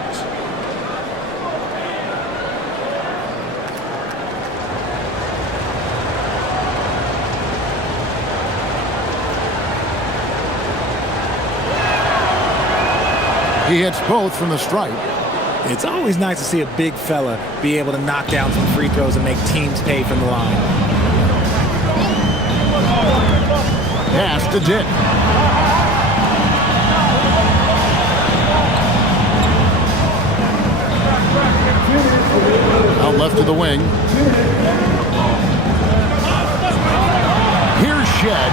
He hits both from the stripe. It's always nice to see a big fella be able to knock down some free throws and make teams pay from the line. Pass to Dick. Out left to the wing. Here's Shed.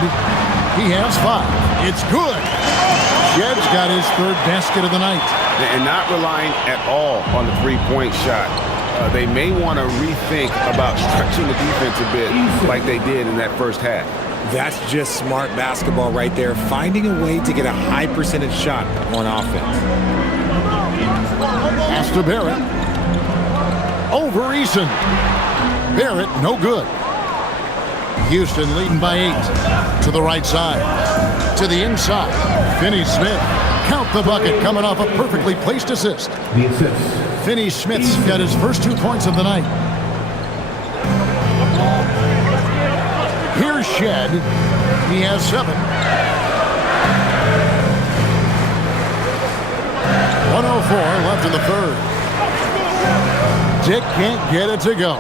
He has 5. It's good. Shed's got his 3rd basket of the night. And not relying at all on the three-point shot. They may want to rethink about stretching the defense a bit like they did in that first half. That's just smart basketball right there, finding a way to get a high percentage shot on offense. Pass to Barrett. Over Eason. Barrett, no good. Houston leading by 8. To the right side. To the inside. Finney-Smith. Count the bucket coming off a perfectly placed assist. The assist. Finney-Smith's got his first 2 points of the night. Here's Shed. He has 7. 1:04 left in the 3rd. Dick can't get it to go.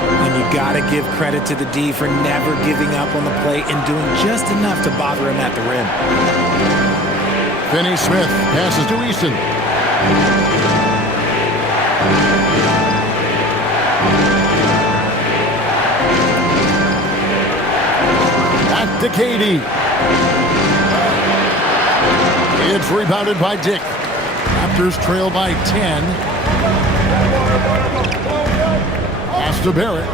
And you got to give credit to the D for never giving up on the play and doing just enough to bother him at the rim. Finney-Smith passes to Easton. Back to KD. It's rebounded by Dick. Raptors trail by 10. Pass to Barrett.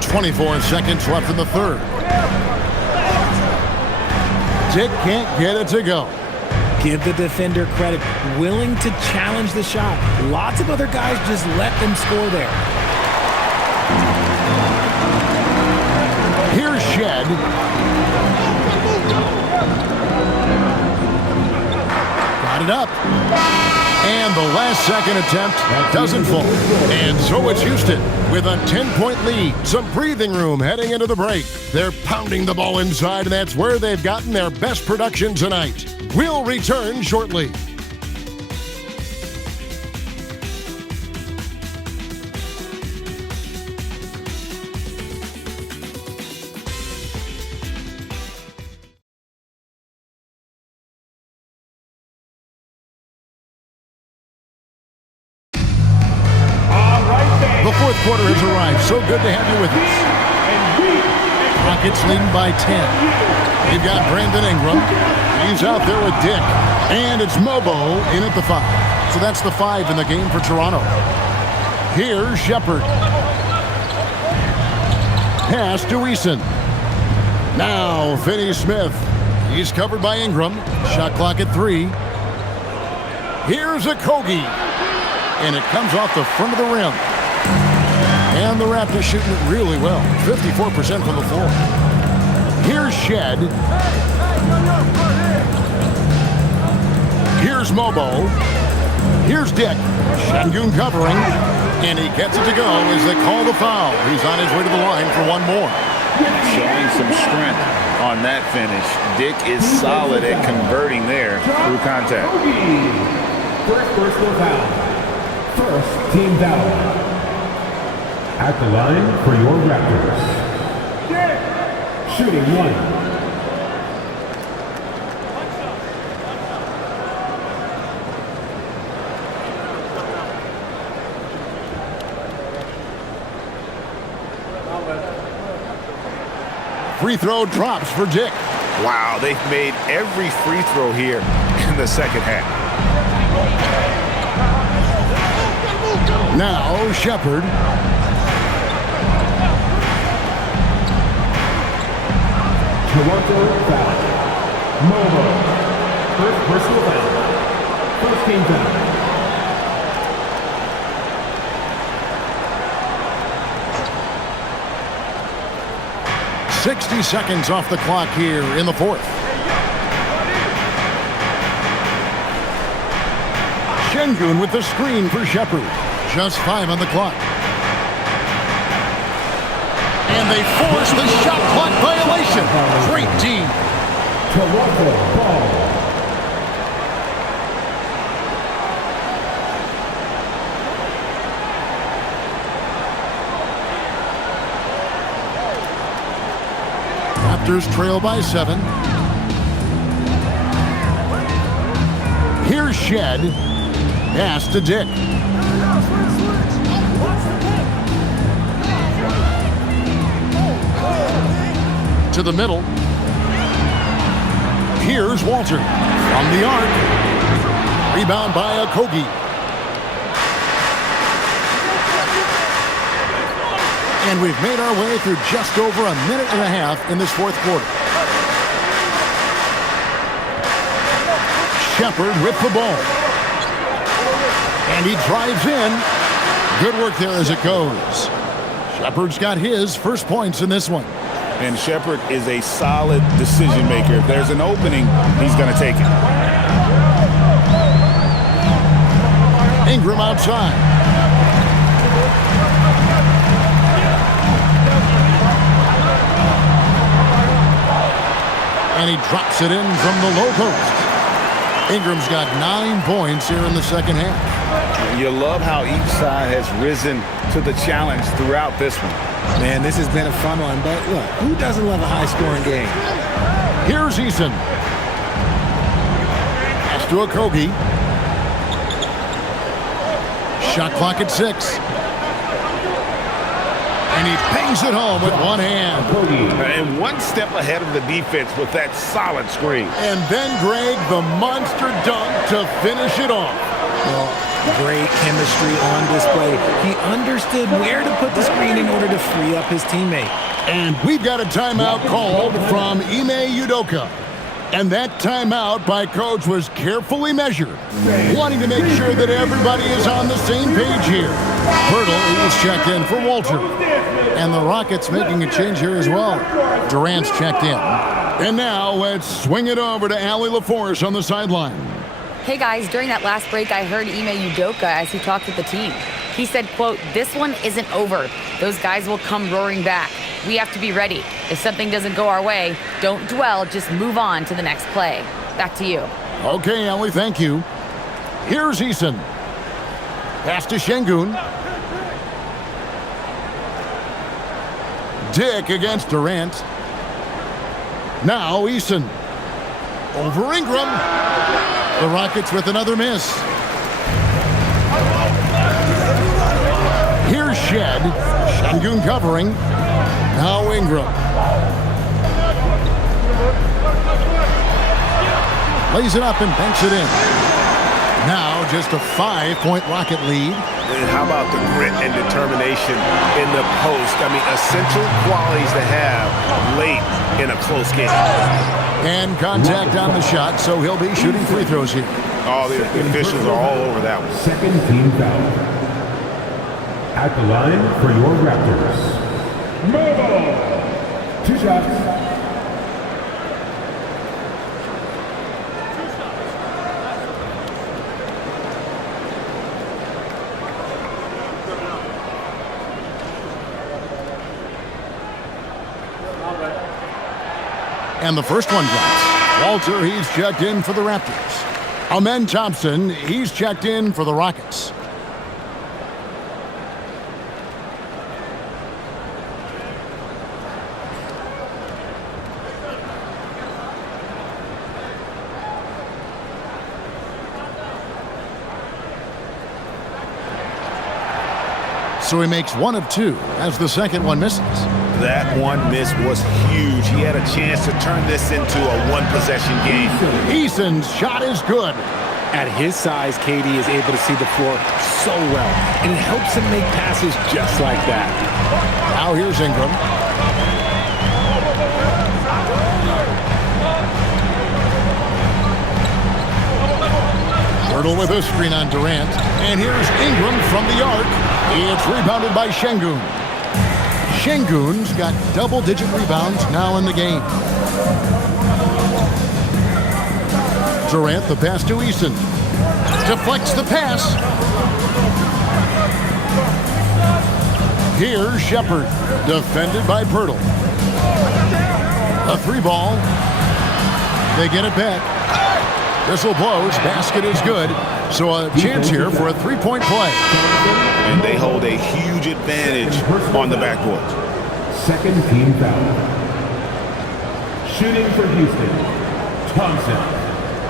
24 seconds left in the 3rd. Dick can't get it to go. Give the defender credit, willing to challenge the shot. Lots of other guys just let them score there. Here's Shed. Got it up. And the last second attempt doesn't fall. And so it's Houston with a 10-point lead. Some breathing room heading into the break. They're pounding the ball inside, and that's where they've gotten their best production tonight. We'll return shortly. The 4th quarter has arrived. So good to have you with us. Rockets leading by 10. They've got Brandon Ingram. He's out there with Dick. And it's Mobo in at the 5. So that's the 5 in the game for Toronto. Here's Shepherd. Pass to Eason. Now Finney-Smith. He's covered by Ingram. Shot clock at 3. Here's Okogie. And it comes off the front of the rim. And the Raptors shooting it really well. 54% from the floor. Here's Shed. Here's Mobo. Here's Dick. Şengün covering. And he gets it to go as they call the foul. He's on his way to the line for one more. Showing some strength on that finish. Dick is solid at converting there through contact. First personal foul. First team foul. At the line for your Raptors. Shooting 1. Free throw drops for Dick. Wow, they've made every free throw here in the second half. Now Shepherd. Toronto foul. Mobo. First personal foul. First team foul. 60 seconds off the clock here in the fourth. Şengün with the screen for Shepherd. Just 5 on the clock. And they force the shot clock violation. Great team. Toronto ball. Raptors trail by 7. Here's Shed. Pass to Dick. To the middle. Here's Walter from the arc. Rebound by Okogie. And we've made our way through just over a minute and a half in this fourth quarter. Shepherd with the ball. And he drives in. Good work there as it goes. Shepherd's got his first points in this one. And Shepherd is a solid decision maker. If there's an opening, he's going to take it. Ingram outside. And he drops it in from the low post. Ingram's got 9 points here in the second half. You love how each side has risen to the challenge throughout this one. Man, this has been a fun one, but look, who doesn't love a high-scoring game? Here's Eason. Pass to Okogie. Shot clock at 6. And he bangs it home with one hand. And one step ahead of the defense with that solid screen. And then, Greg, the monster dunk to finish it off. Well, great chemistry on display. He understood where to put the screen in order to free up his teammate. And we've got a timeout called from Ime Udoka. And that timeout by Coach was carefully measured, wanting to make sure that everybody is on the same page here. Hurdle is checked in for Walter. And the Rockets making a change here as well. Durant's checked in. And now let's swing it over to Allie LaForce on the sideline. Hey guys, during that last break, I heard Ime Udoka as he talked with the team. He said, quote, "This one isn't over. Those guys will come roaring back. We have to be ready. If something doesn't go our way, don't dwell, just move on to the next play." Back to you. Okay, Allie, thank you. Here's Eason. Pass to Şengün. Dick against Durant. Now Eason. Over Ingram. The Rockets with another miss. Here's Shed. Şengün covering. Now Ingram. Lays it up and banks it in. Now just a 5-point Rocket lead. And how about the grit and determination in the post? I mean, essential qualities to have late in a close game. And contact on the shot, so he'll be shooting free throws here. Oh, the officials are all over that one. Second team foul. At the line for your Raptors. Mobile. 2 shots. And the first one drops. Walter, he's checked in for the Raptors. Amen Thompson, he's checked in for the Rockets. So he makes 1 of 2 as the second one misses. That one miss was huge. He had a chance to turn this into a one-possession game. Eason's shot is good. At his size, KD is able to see the floor so well, and it helps him make passes just like that. Now here's Ingram. Hurdle with a screen on Durant. And here's Ingram from the arc. It's rebounded by Şengün. Şengün's got double-digit rebounds now in the game. Durant, the pass to Easton. Deflects the pass. Here's Shepherd, defended by Pirtle. A 3-ball. They get it back. Whistle blows. Basket is good. So a chance here for a 3-point play. And they hold a huge advantage on the backboard. Second team foul. Shooting for Houston, Thompson.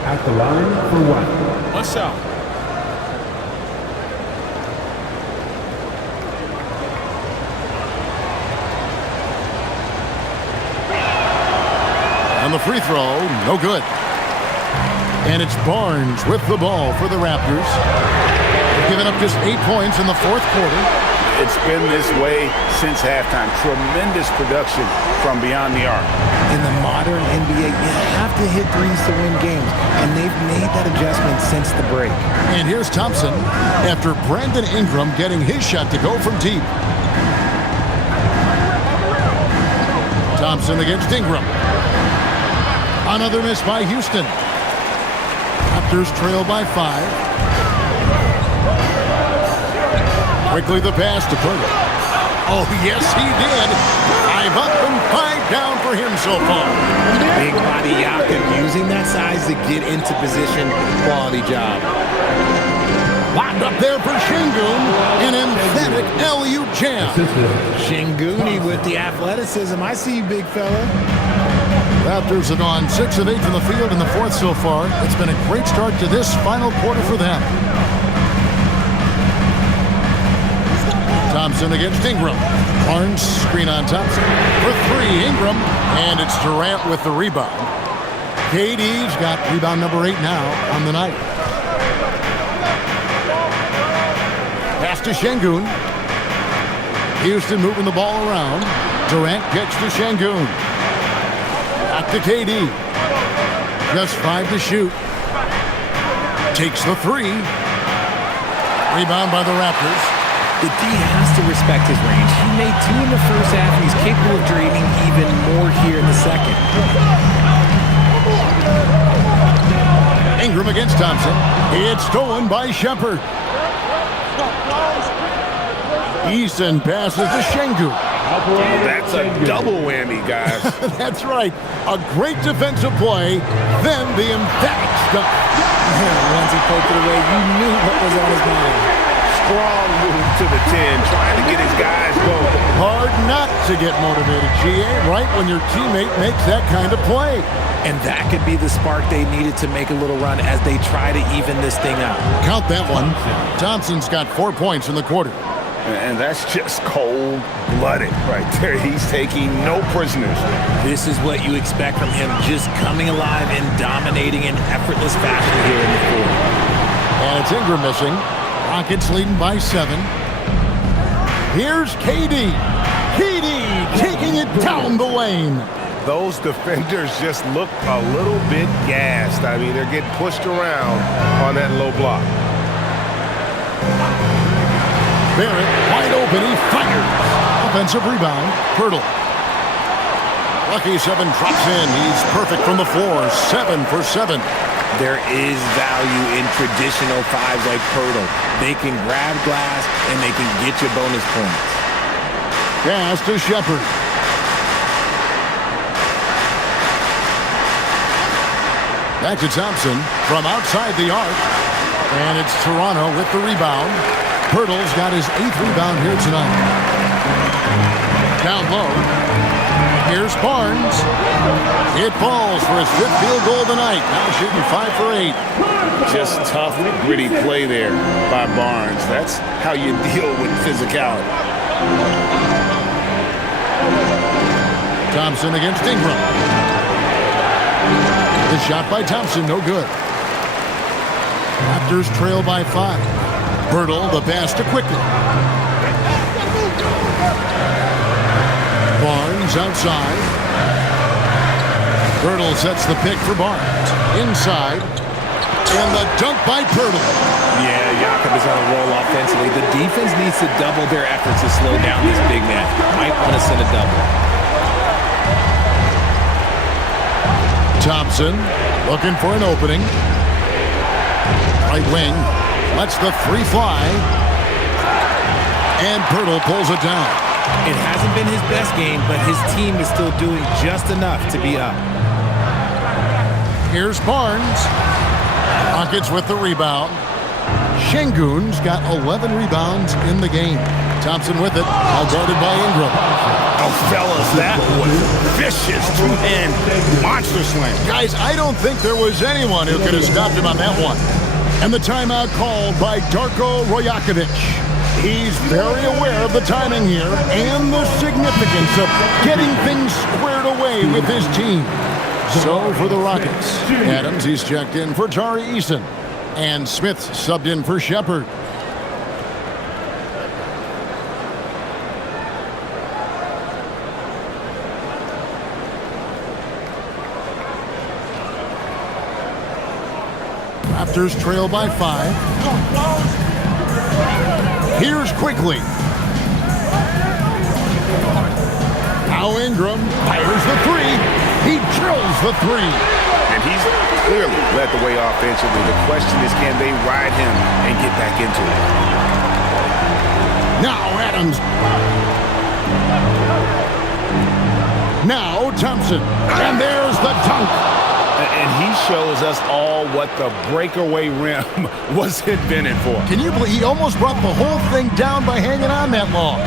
At the line for 1. What's up? On the free throw, no good. And it's Barnes with the ball for the Raptors. They've given up just 8 points in the fourth quarter. It's been this way since halftime. Tremendous production from beyond the arc. In the modern NBA, you have to hit threes to win games, and they've made that adjustment since the break. And here's Thompson after Brandon Ingram getting his shot to go from deep. Thompson against Ingram. Another miss by Houston. Raptors trail by 5. Quickly the pass to Pirtle. Oh, yes, he did. 5 up and 5 down for him so far. Big body Yakin using that size to get into position. Quality job. Locked up there for Şengün. An emphatic LU jam. Şengün with the athleticism. I see you, big fella. Raptors have gone 6 of 8 from the field in the fourth so far. It's been a great start to this final quarter for them. Thompson against Ingram. Barnes screen on Thompson for 3. Ingram, and it's Durant with the rebound. KD's got rebound number 8 now on the night. Pass to Şengün. Houston moving the ball around. Durant gets to Şengün. Back to KD. Just 5 to shoot. Takes the 3. Rebound by the Raptors. The D has to respect his range. He made 2 in the first half, and he's capable of draining even more here in the second. Ingram against Thompson. It's stolen by Shepherd. Easton passes to Şengün. That's a double whammy, guys. That's right. A great defensive play, then the emphatic stuff. Once he poked it away, you knew what was on his mind. Strong move to the 10, trying to get his guys going. Hard not to get motivated, GA, right when your teammate makes that kind of play. And that could be the spark they needed to make a little run as they try to even this thing out. Count that one. Thompson's got 4 points in the quarter. And that's just cold-blooded right there. He's taking no prisoners. This is what you expect from him, just coming alive and dominating in effortless fashion here in the fourth. And it's Ingram missing. Rockets leading by 7. Here's KD. KD taking it down the lane. Those defenders just look a little bit gassed. I mean, they're getting pushed around on that low block. Barrett, wide open, he fires. Offensive rebound, Pirtle. Lucky 7 drops in. He's perfect from the floor, 7 for 7. There is value in traditional 5s like Pirtle. They can grab glass and they can get you bonus points. Pass to Shepherd. Back to Thompson from outside the arc. And it's Toronto with the rebound. Pirtle's got his 8th rebound here tonight. Down low. Here's Barnes. It falls for his 5th field goal of the night. Now shooting 5 for 8. Just tough, gritty play there by Barnes. That's how you deal with physicality. Thompson against Ingram. The shot by Thompson, no good. Raptors trail by 5. Pirtle, the pass to Quickly. Barnes outside. Pirtle sets the pick for Barnes. Inside. And the dunk by Pirtle. Yeah, Jakob is on a roll offensively. The defense needs to double their efforts to slow down this big man. Might want to send a double. Thompson looking for an opening. Right wing lets the three fly. And Pirtle pulls it down. It hasn't been his best game, but his team is still doing just enough to be up. Here's Barnes. Rockets with the rebound. Şengün's got 11 rebounds in the game. Thompson with it, all guarded by Ingram. Oh, fellas, that was vicious two-hand monster slam. Guys, I don't think there was anyone who could have stopped him on that one. And the timeout called by Darko Rajakovic. He's very aware of the timing here and the significance of getting things squared away with his team. So for the Rockets, Adams, he's checked in for Tari Eason. And Smith subbed in for Shepard. Raptors trail by 5. Here's Quickly. Now Ingram fires the three. He drills the three. And he's clearly led the way offensively. The question is, can they ride him and get back into it? Now Adams. Now Thompson. And there's the dunk. And he shows us all what the breakaway rim was invented for. Can you believe he almost brought the whole thing down by hanging on that long?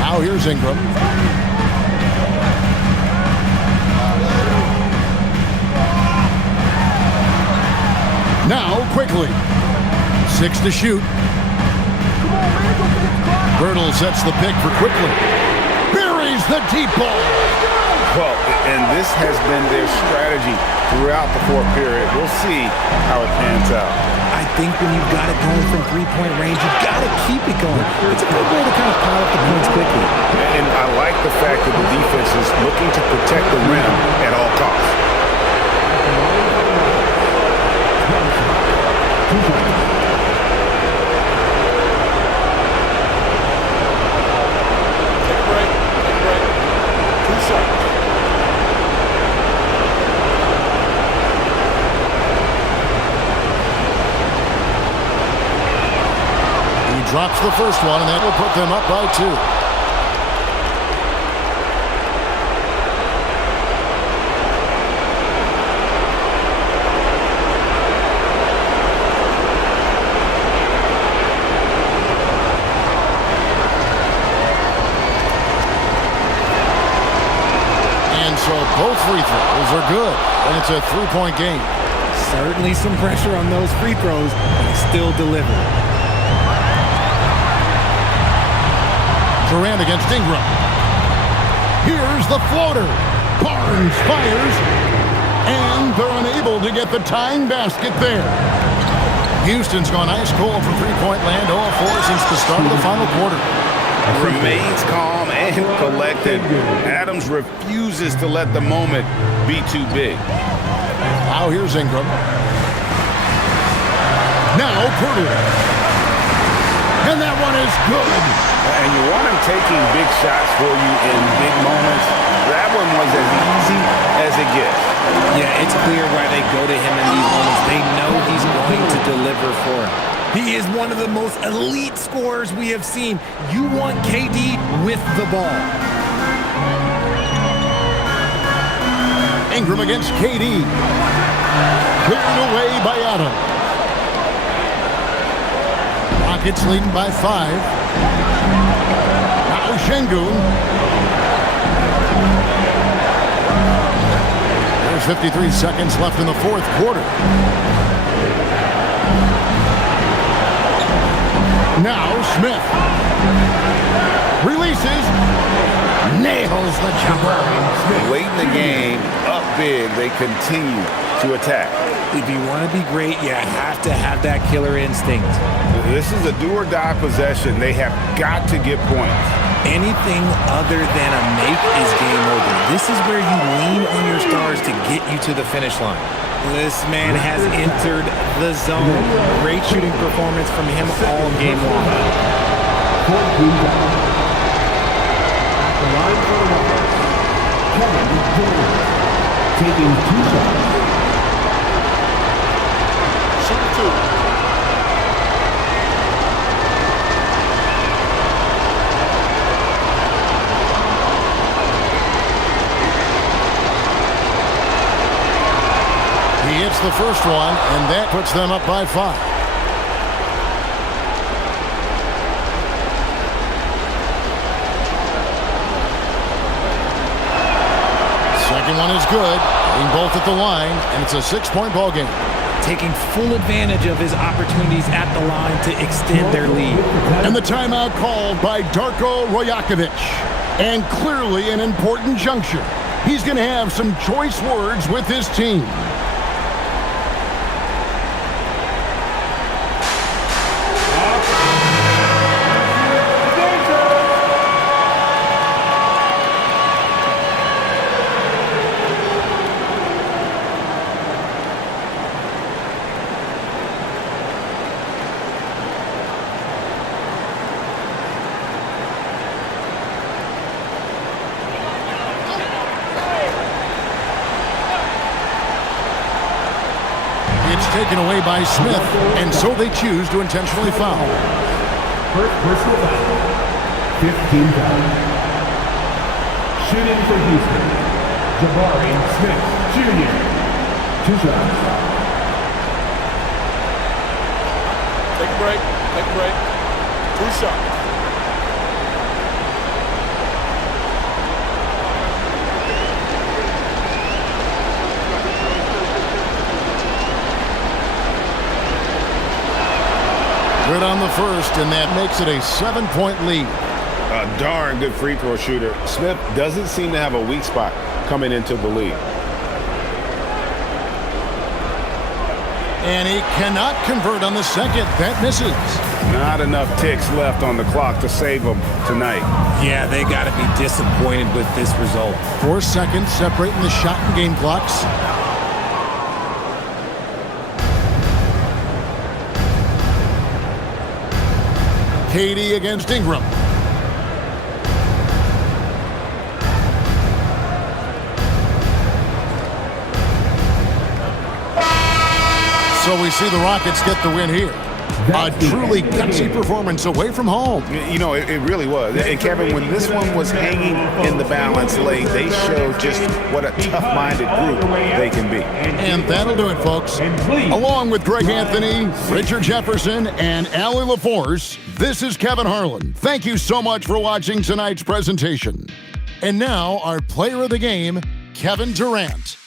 Now here's Ingram. Now Quickly. 6 to shoot. Pirtle sets the pick for Quickly. Buries the deep ball. Well, and this has been their strategy throughout the fourth period. We'll see how it pans out. I think when you've got it going from three-point range, you've got to keep it going. It's a good way to kind of pile up the points quickly. And I like the fact that the defense is looking to protect the rim at all costs. Drops the first one, and that will put them up by 2. And so both free throws are good, and it's a 3-point game. Certainly some pressure on those free throws, but he still delivered. Durant against Ingram. Here's the floater. Barnes fires. And they're unable to get the tying basket there. Houston's gone ice cold from three-point land, 0-4 since the start of the final quarter. Remains calm and collected. Adams refuses to let the moment be too big. Now here's Ingram. Now Pirtle. And that one is good. And you want him taking big shots for you in big moments. That one was as easy as it gets. Yeah, it's clear why they go to him in these moments. They know he's going to deliver for him. He is one of the most elite scorers we have seen. You want KD with the ball. Ingram against KD. Cleared away by Adams. Rockets leading by 5. Now Şengün. There's 53 seconds left in the fourth quarter. Now Smith. Releases. Nails the jumper. Late in the game, up big, they continue to attack. If you want to be great, you have to have that killer instinct. This is a do-or-die possession. They have got to get points. Anything other than a make is game over. This is where you lean on your stars to get you to the finish line. This man has entered the zone. Great shooting performance from him all game long. The line for the Raptors, Kevin taking 2 shots. Shoot 2. He hits the first one, and that puts them up by 5. Second one is good. Getting both at the line, and it's a 6-point ball game. Taking full advantage of his opportunities at the line to extend their lead. And the timeout called by Darko Rajakovic. And clearly an important juncture. He's going to have some choice words with his team. Taken away by Smith, and so they choose to intentionally foul. First personal foul. 15 foul. Shooting for Houston, Jabari Smith Jr. 2 shots. Take a break. 2 shots. Good on the first, and that makes it a 7-point lead. A darn good free throw shooter. Smith doesn't seem to have a weak spot coming into the league. And he cannot convert on the second. That misses. Not enough ticks left on the clock to save them tonight. Yeah, they got to be disappointed with this result. 4 seconds separating the shot and game clocks. KD against Ingram. So we see the Rockets get the win here. A truly gutsy performance away from home. You know, it really was. And Kevin, when this one was hanging in the balance late, they showed just what a tough-minded group they can be. And that'll do it, folks. Along with Greg Anthony, Richard Jefferson, and Allie LaForce, this is Kevin Harlan. Thank you so much for watching tonight's presentation. And now, our player of the game, Kevin Durant.